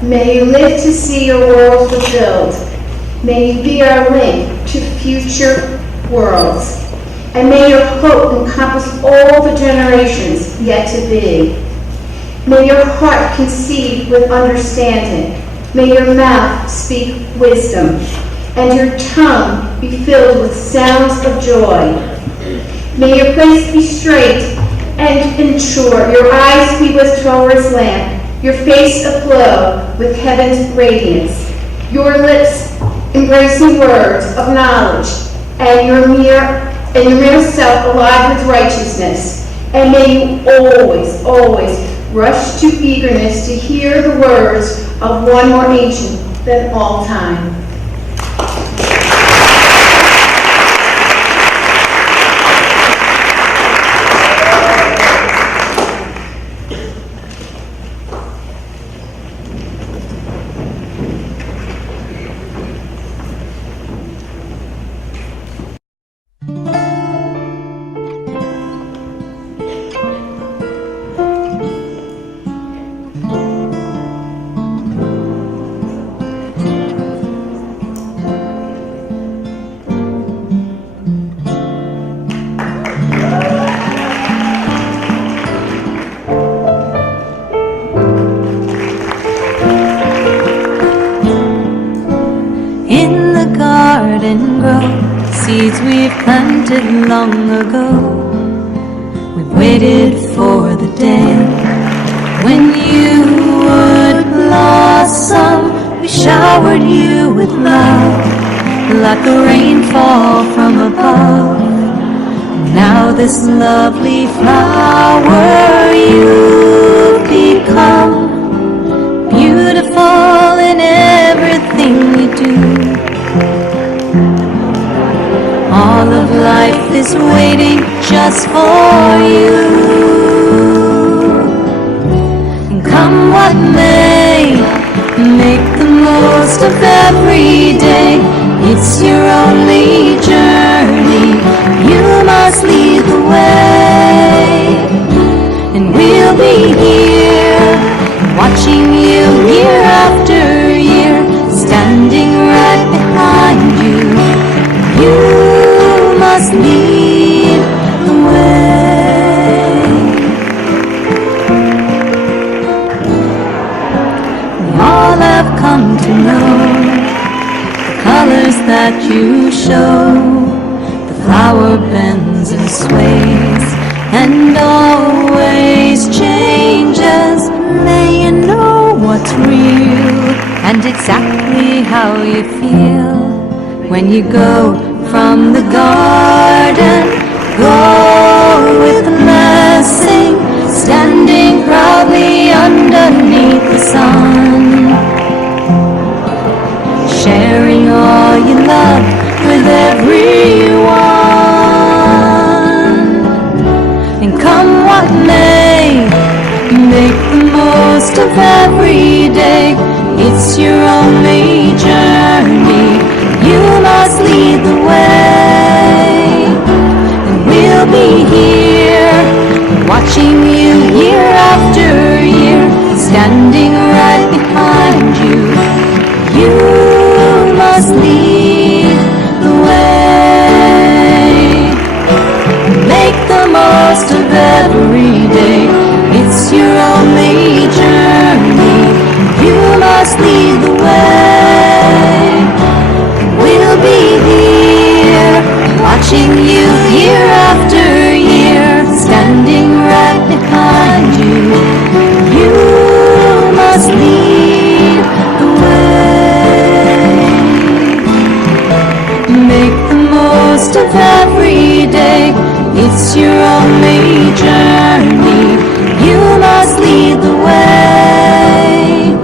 May you live to see your world fulfilled. May you be our link to future worlds. And may your hope encompass all the generations yet to be. May your heart conceive with understanding. May your mouth speak wisdom, and your tongue be filled with sounds of joy. May your place be straight and ensure, your eyes be with Torah's lamp, your face aglow with heaven's radiance, your lips embracing words of knowledge, and your mere self alive with righteousness. And may you always, always rush to eagerness to hear the words of one more ancient than all time. and grow. Seeds we've planted long ago. We've waited for the day when you would blossom. We showered you with love, like a rainfall from above. Now this lovely flower you've become, beautiful in everything you do. All of life is waiting just for you. And come what may, make the most of every day. It's your only journey, you must lead the way. And we'll be here, watching you year after year, standing right behind you. You must lead the way. We all have come to know the colors that you show. The flower bends and sways and always changes. May you know what's real and exactly how you feel when you go from the garden. Go with a blessing, standing proudly underneath the sun, sharing all you love with everyone. And come what may, make the most of every day. It's your only journey, you must lead the way. And we'll be here, watching you year after year, standing right behind you. You must lead the way. Make the most of every day, it's your only journey, you must lead the way. We'll be here, watching you year after year, standing right behind you. You must lead the way. Make the most of every day, it's your only journey, you must lead the way.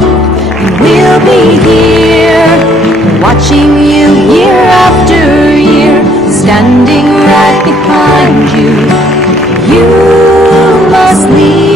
And we'll be here, watching you year after year, standing right behind you. You must lead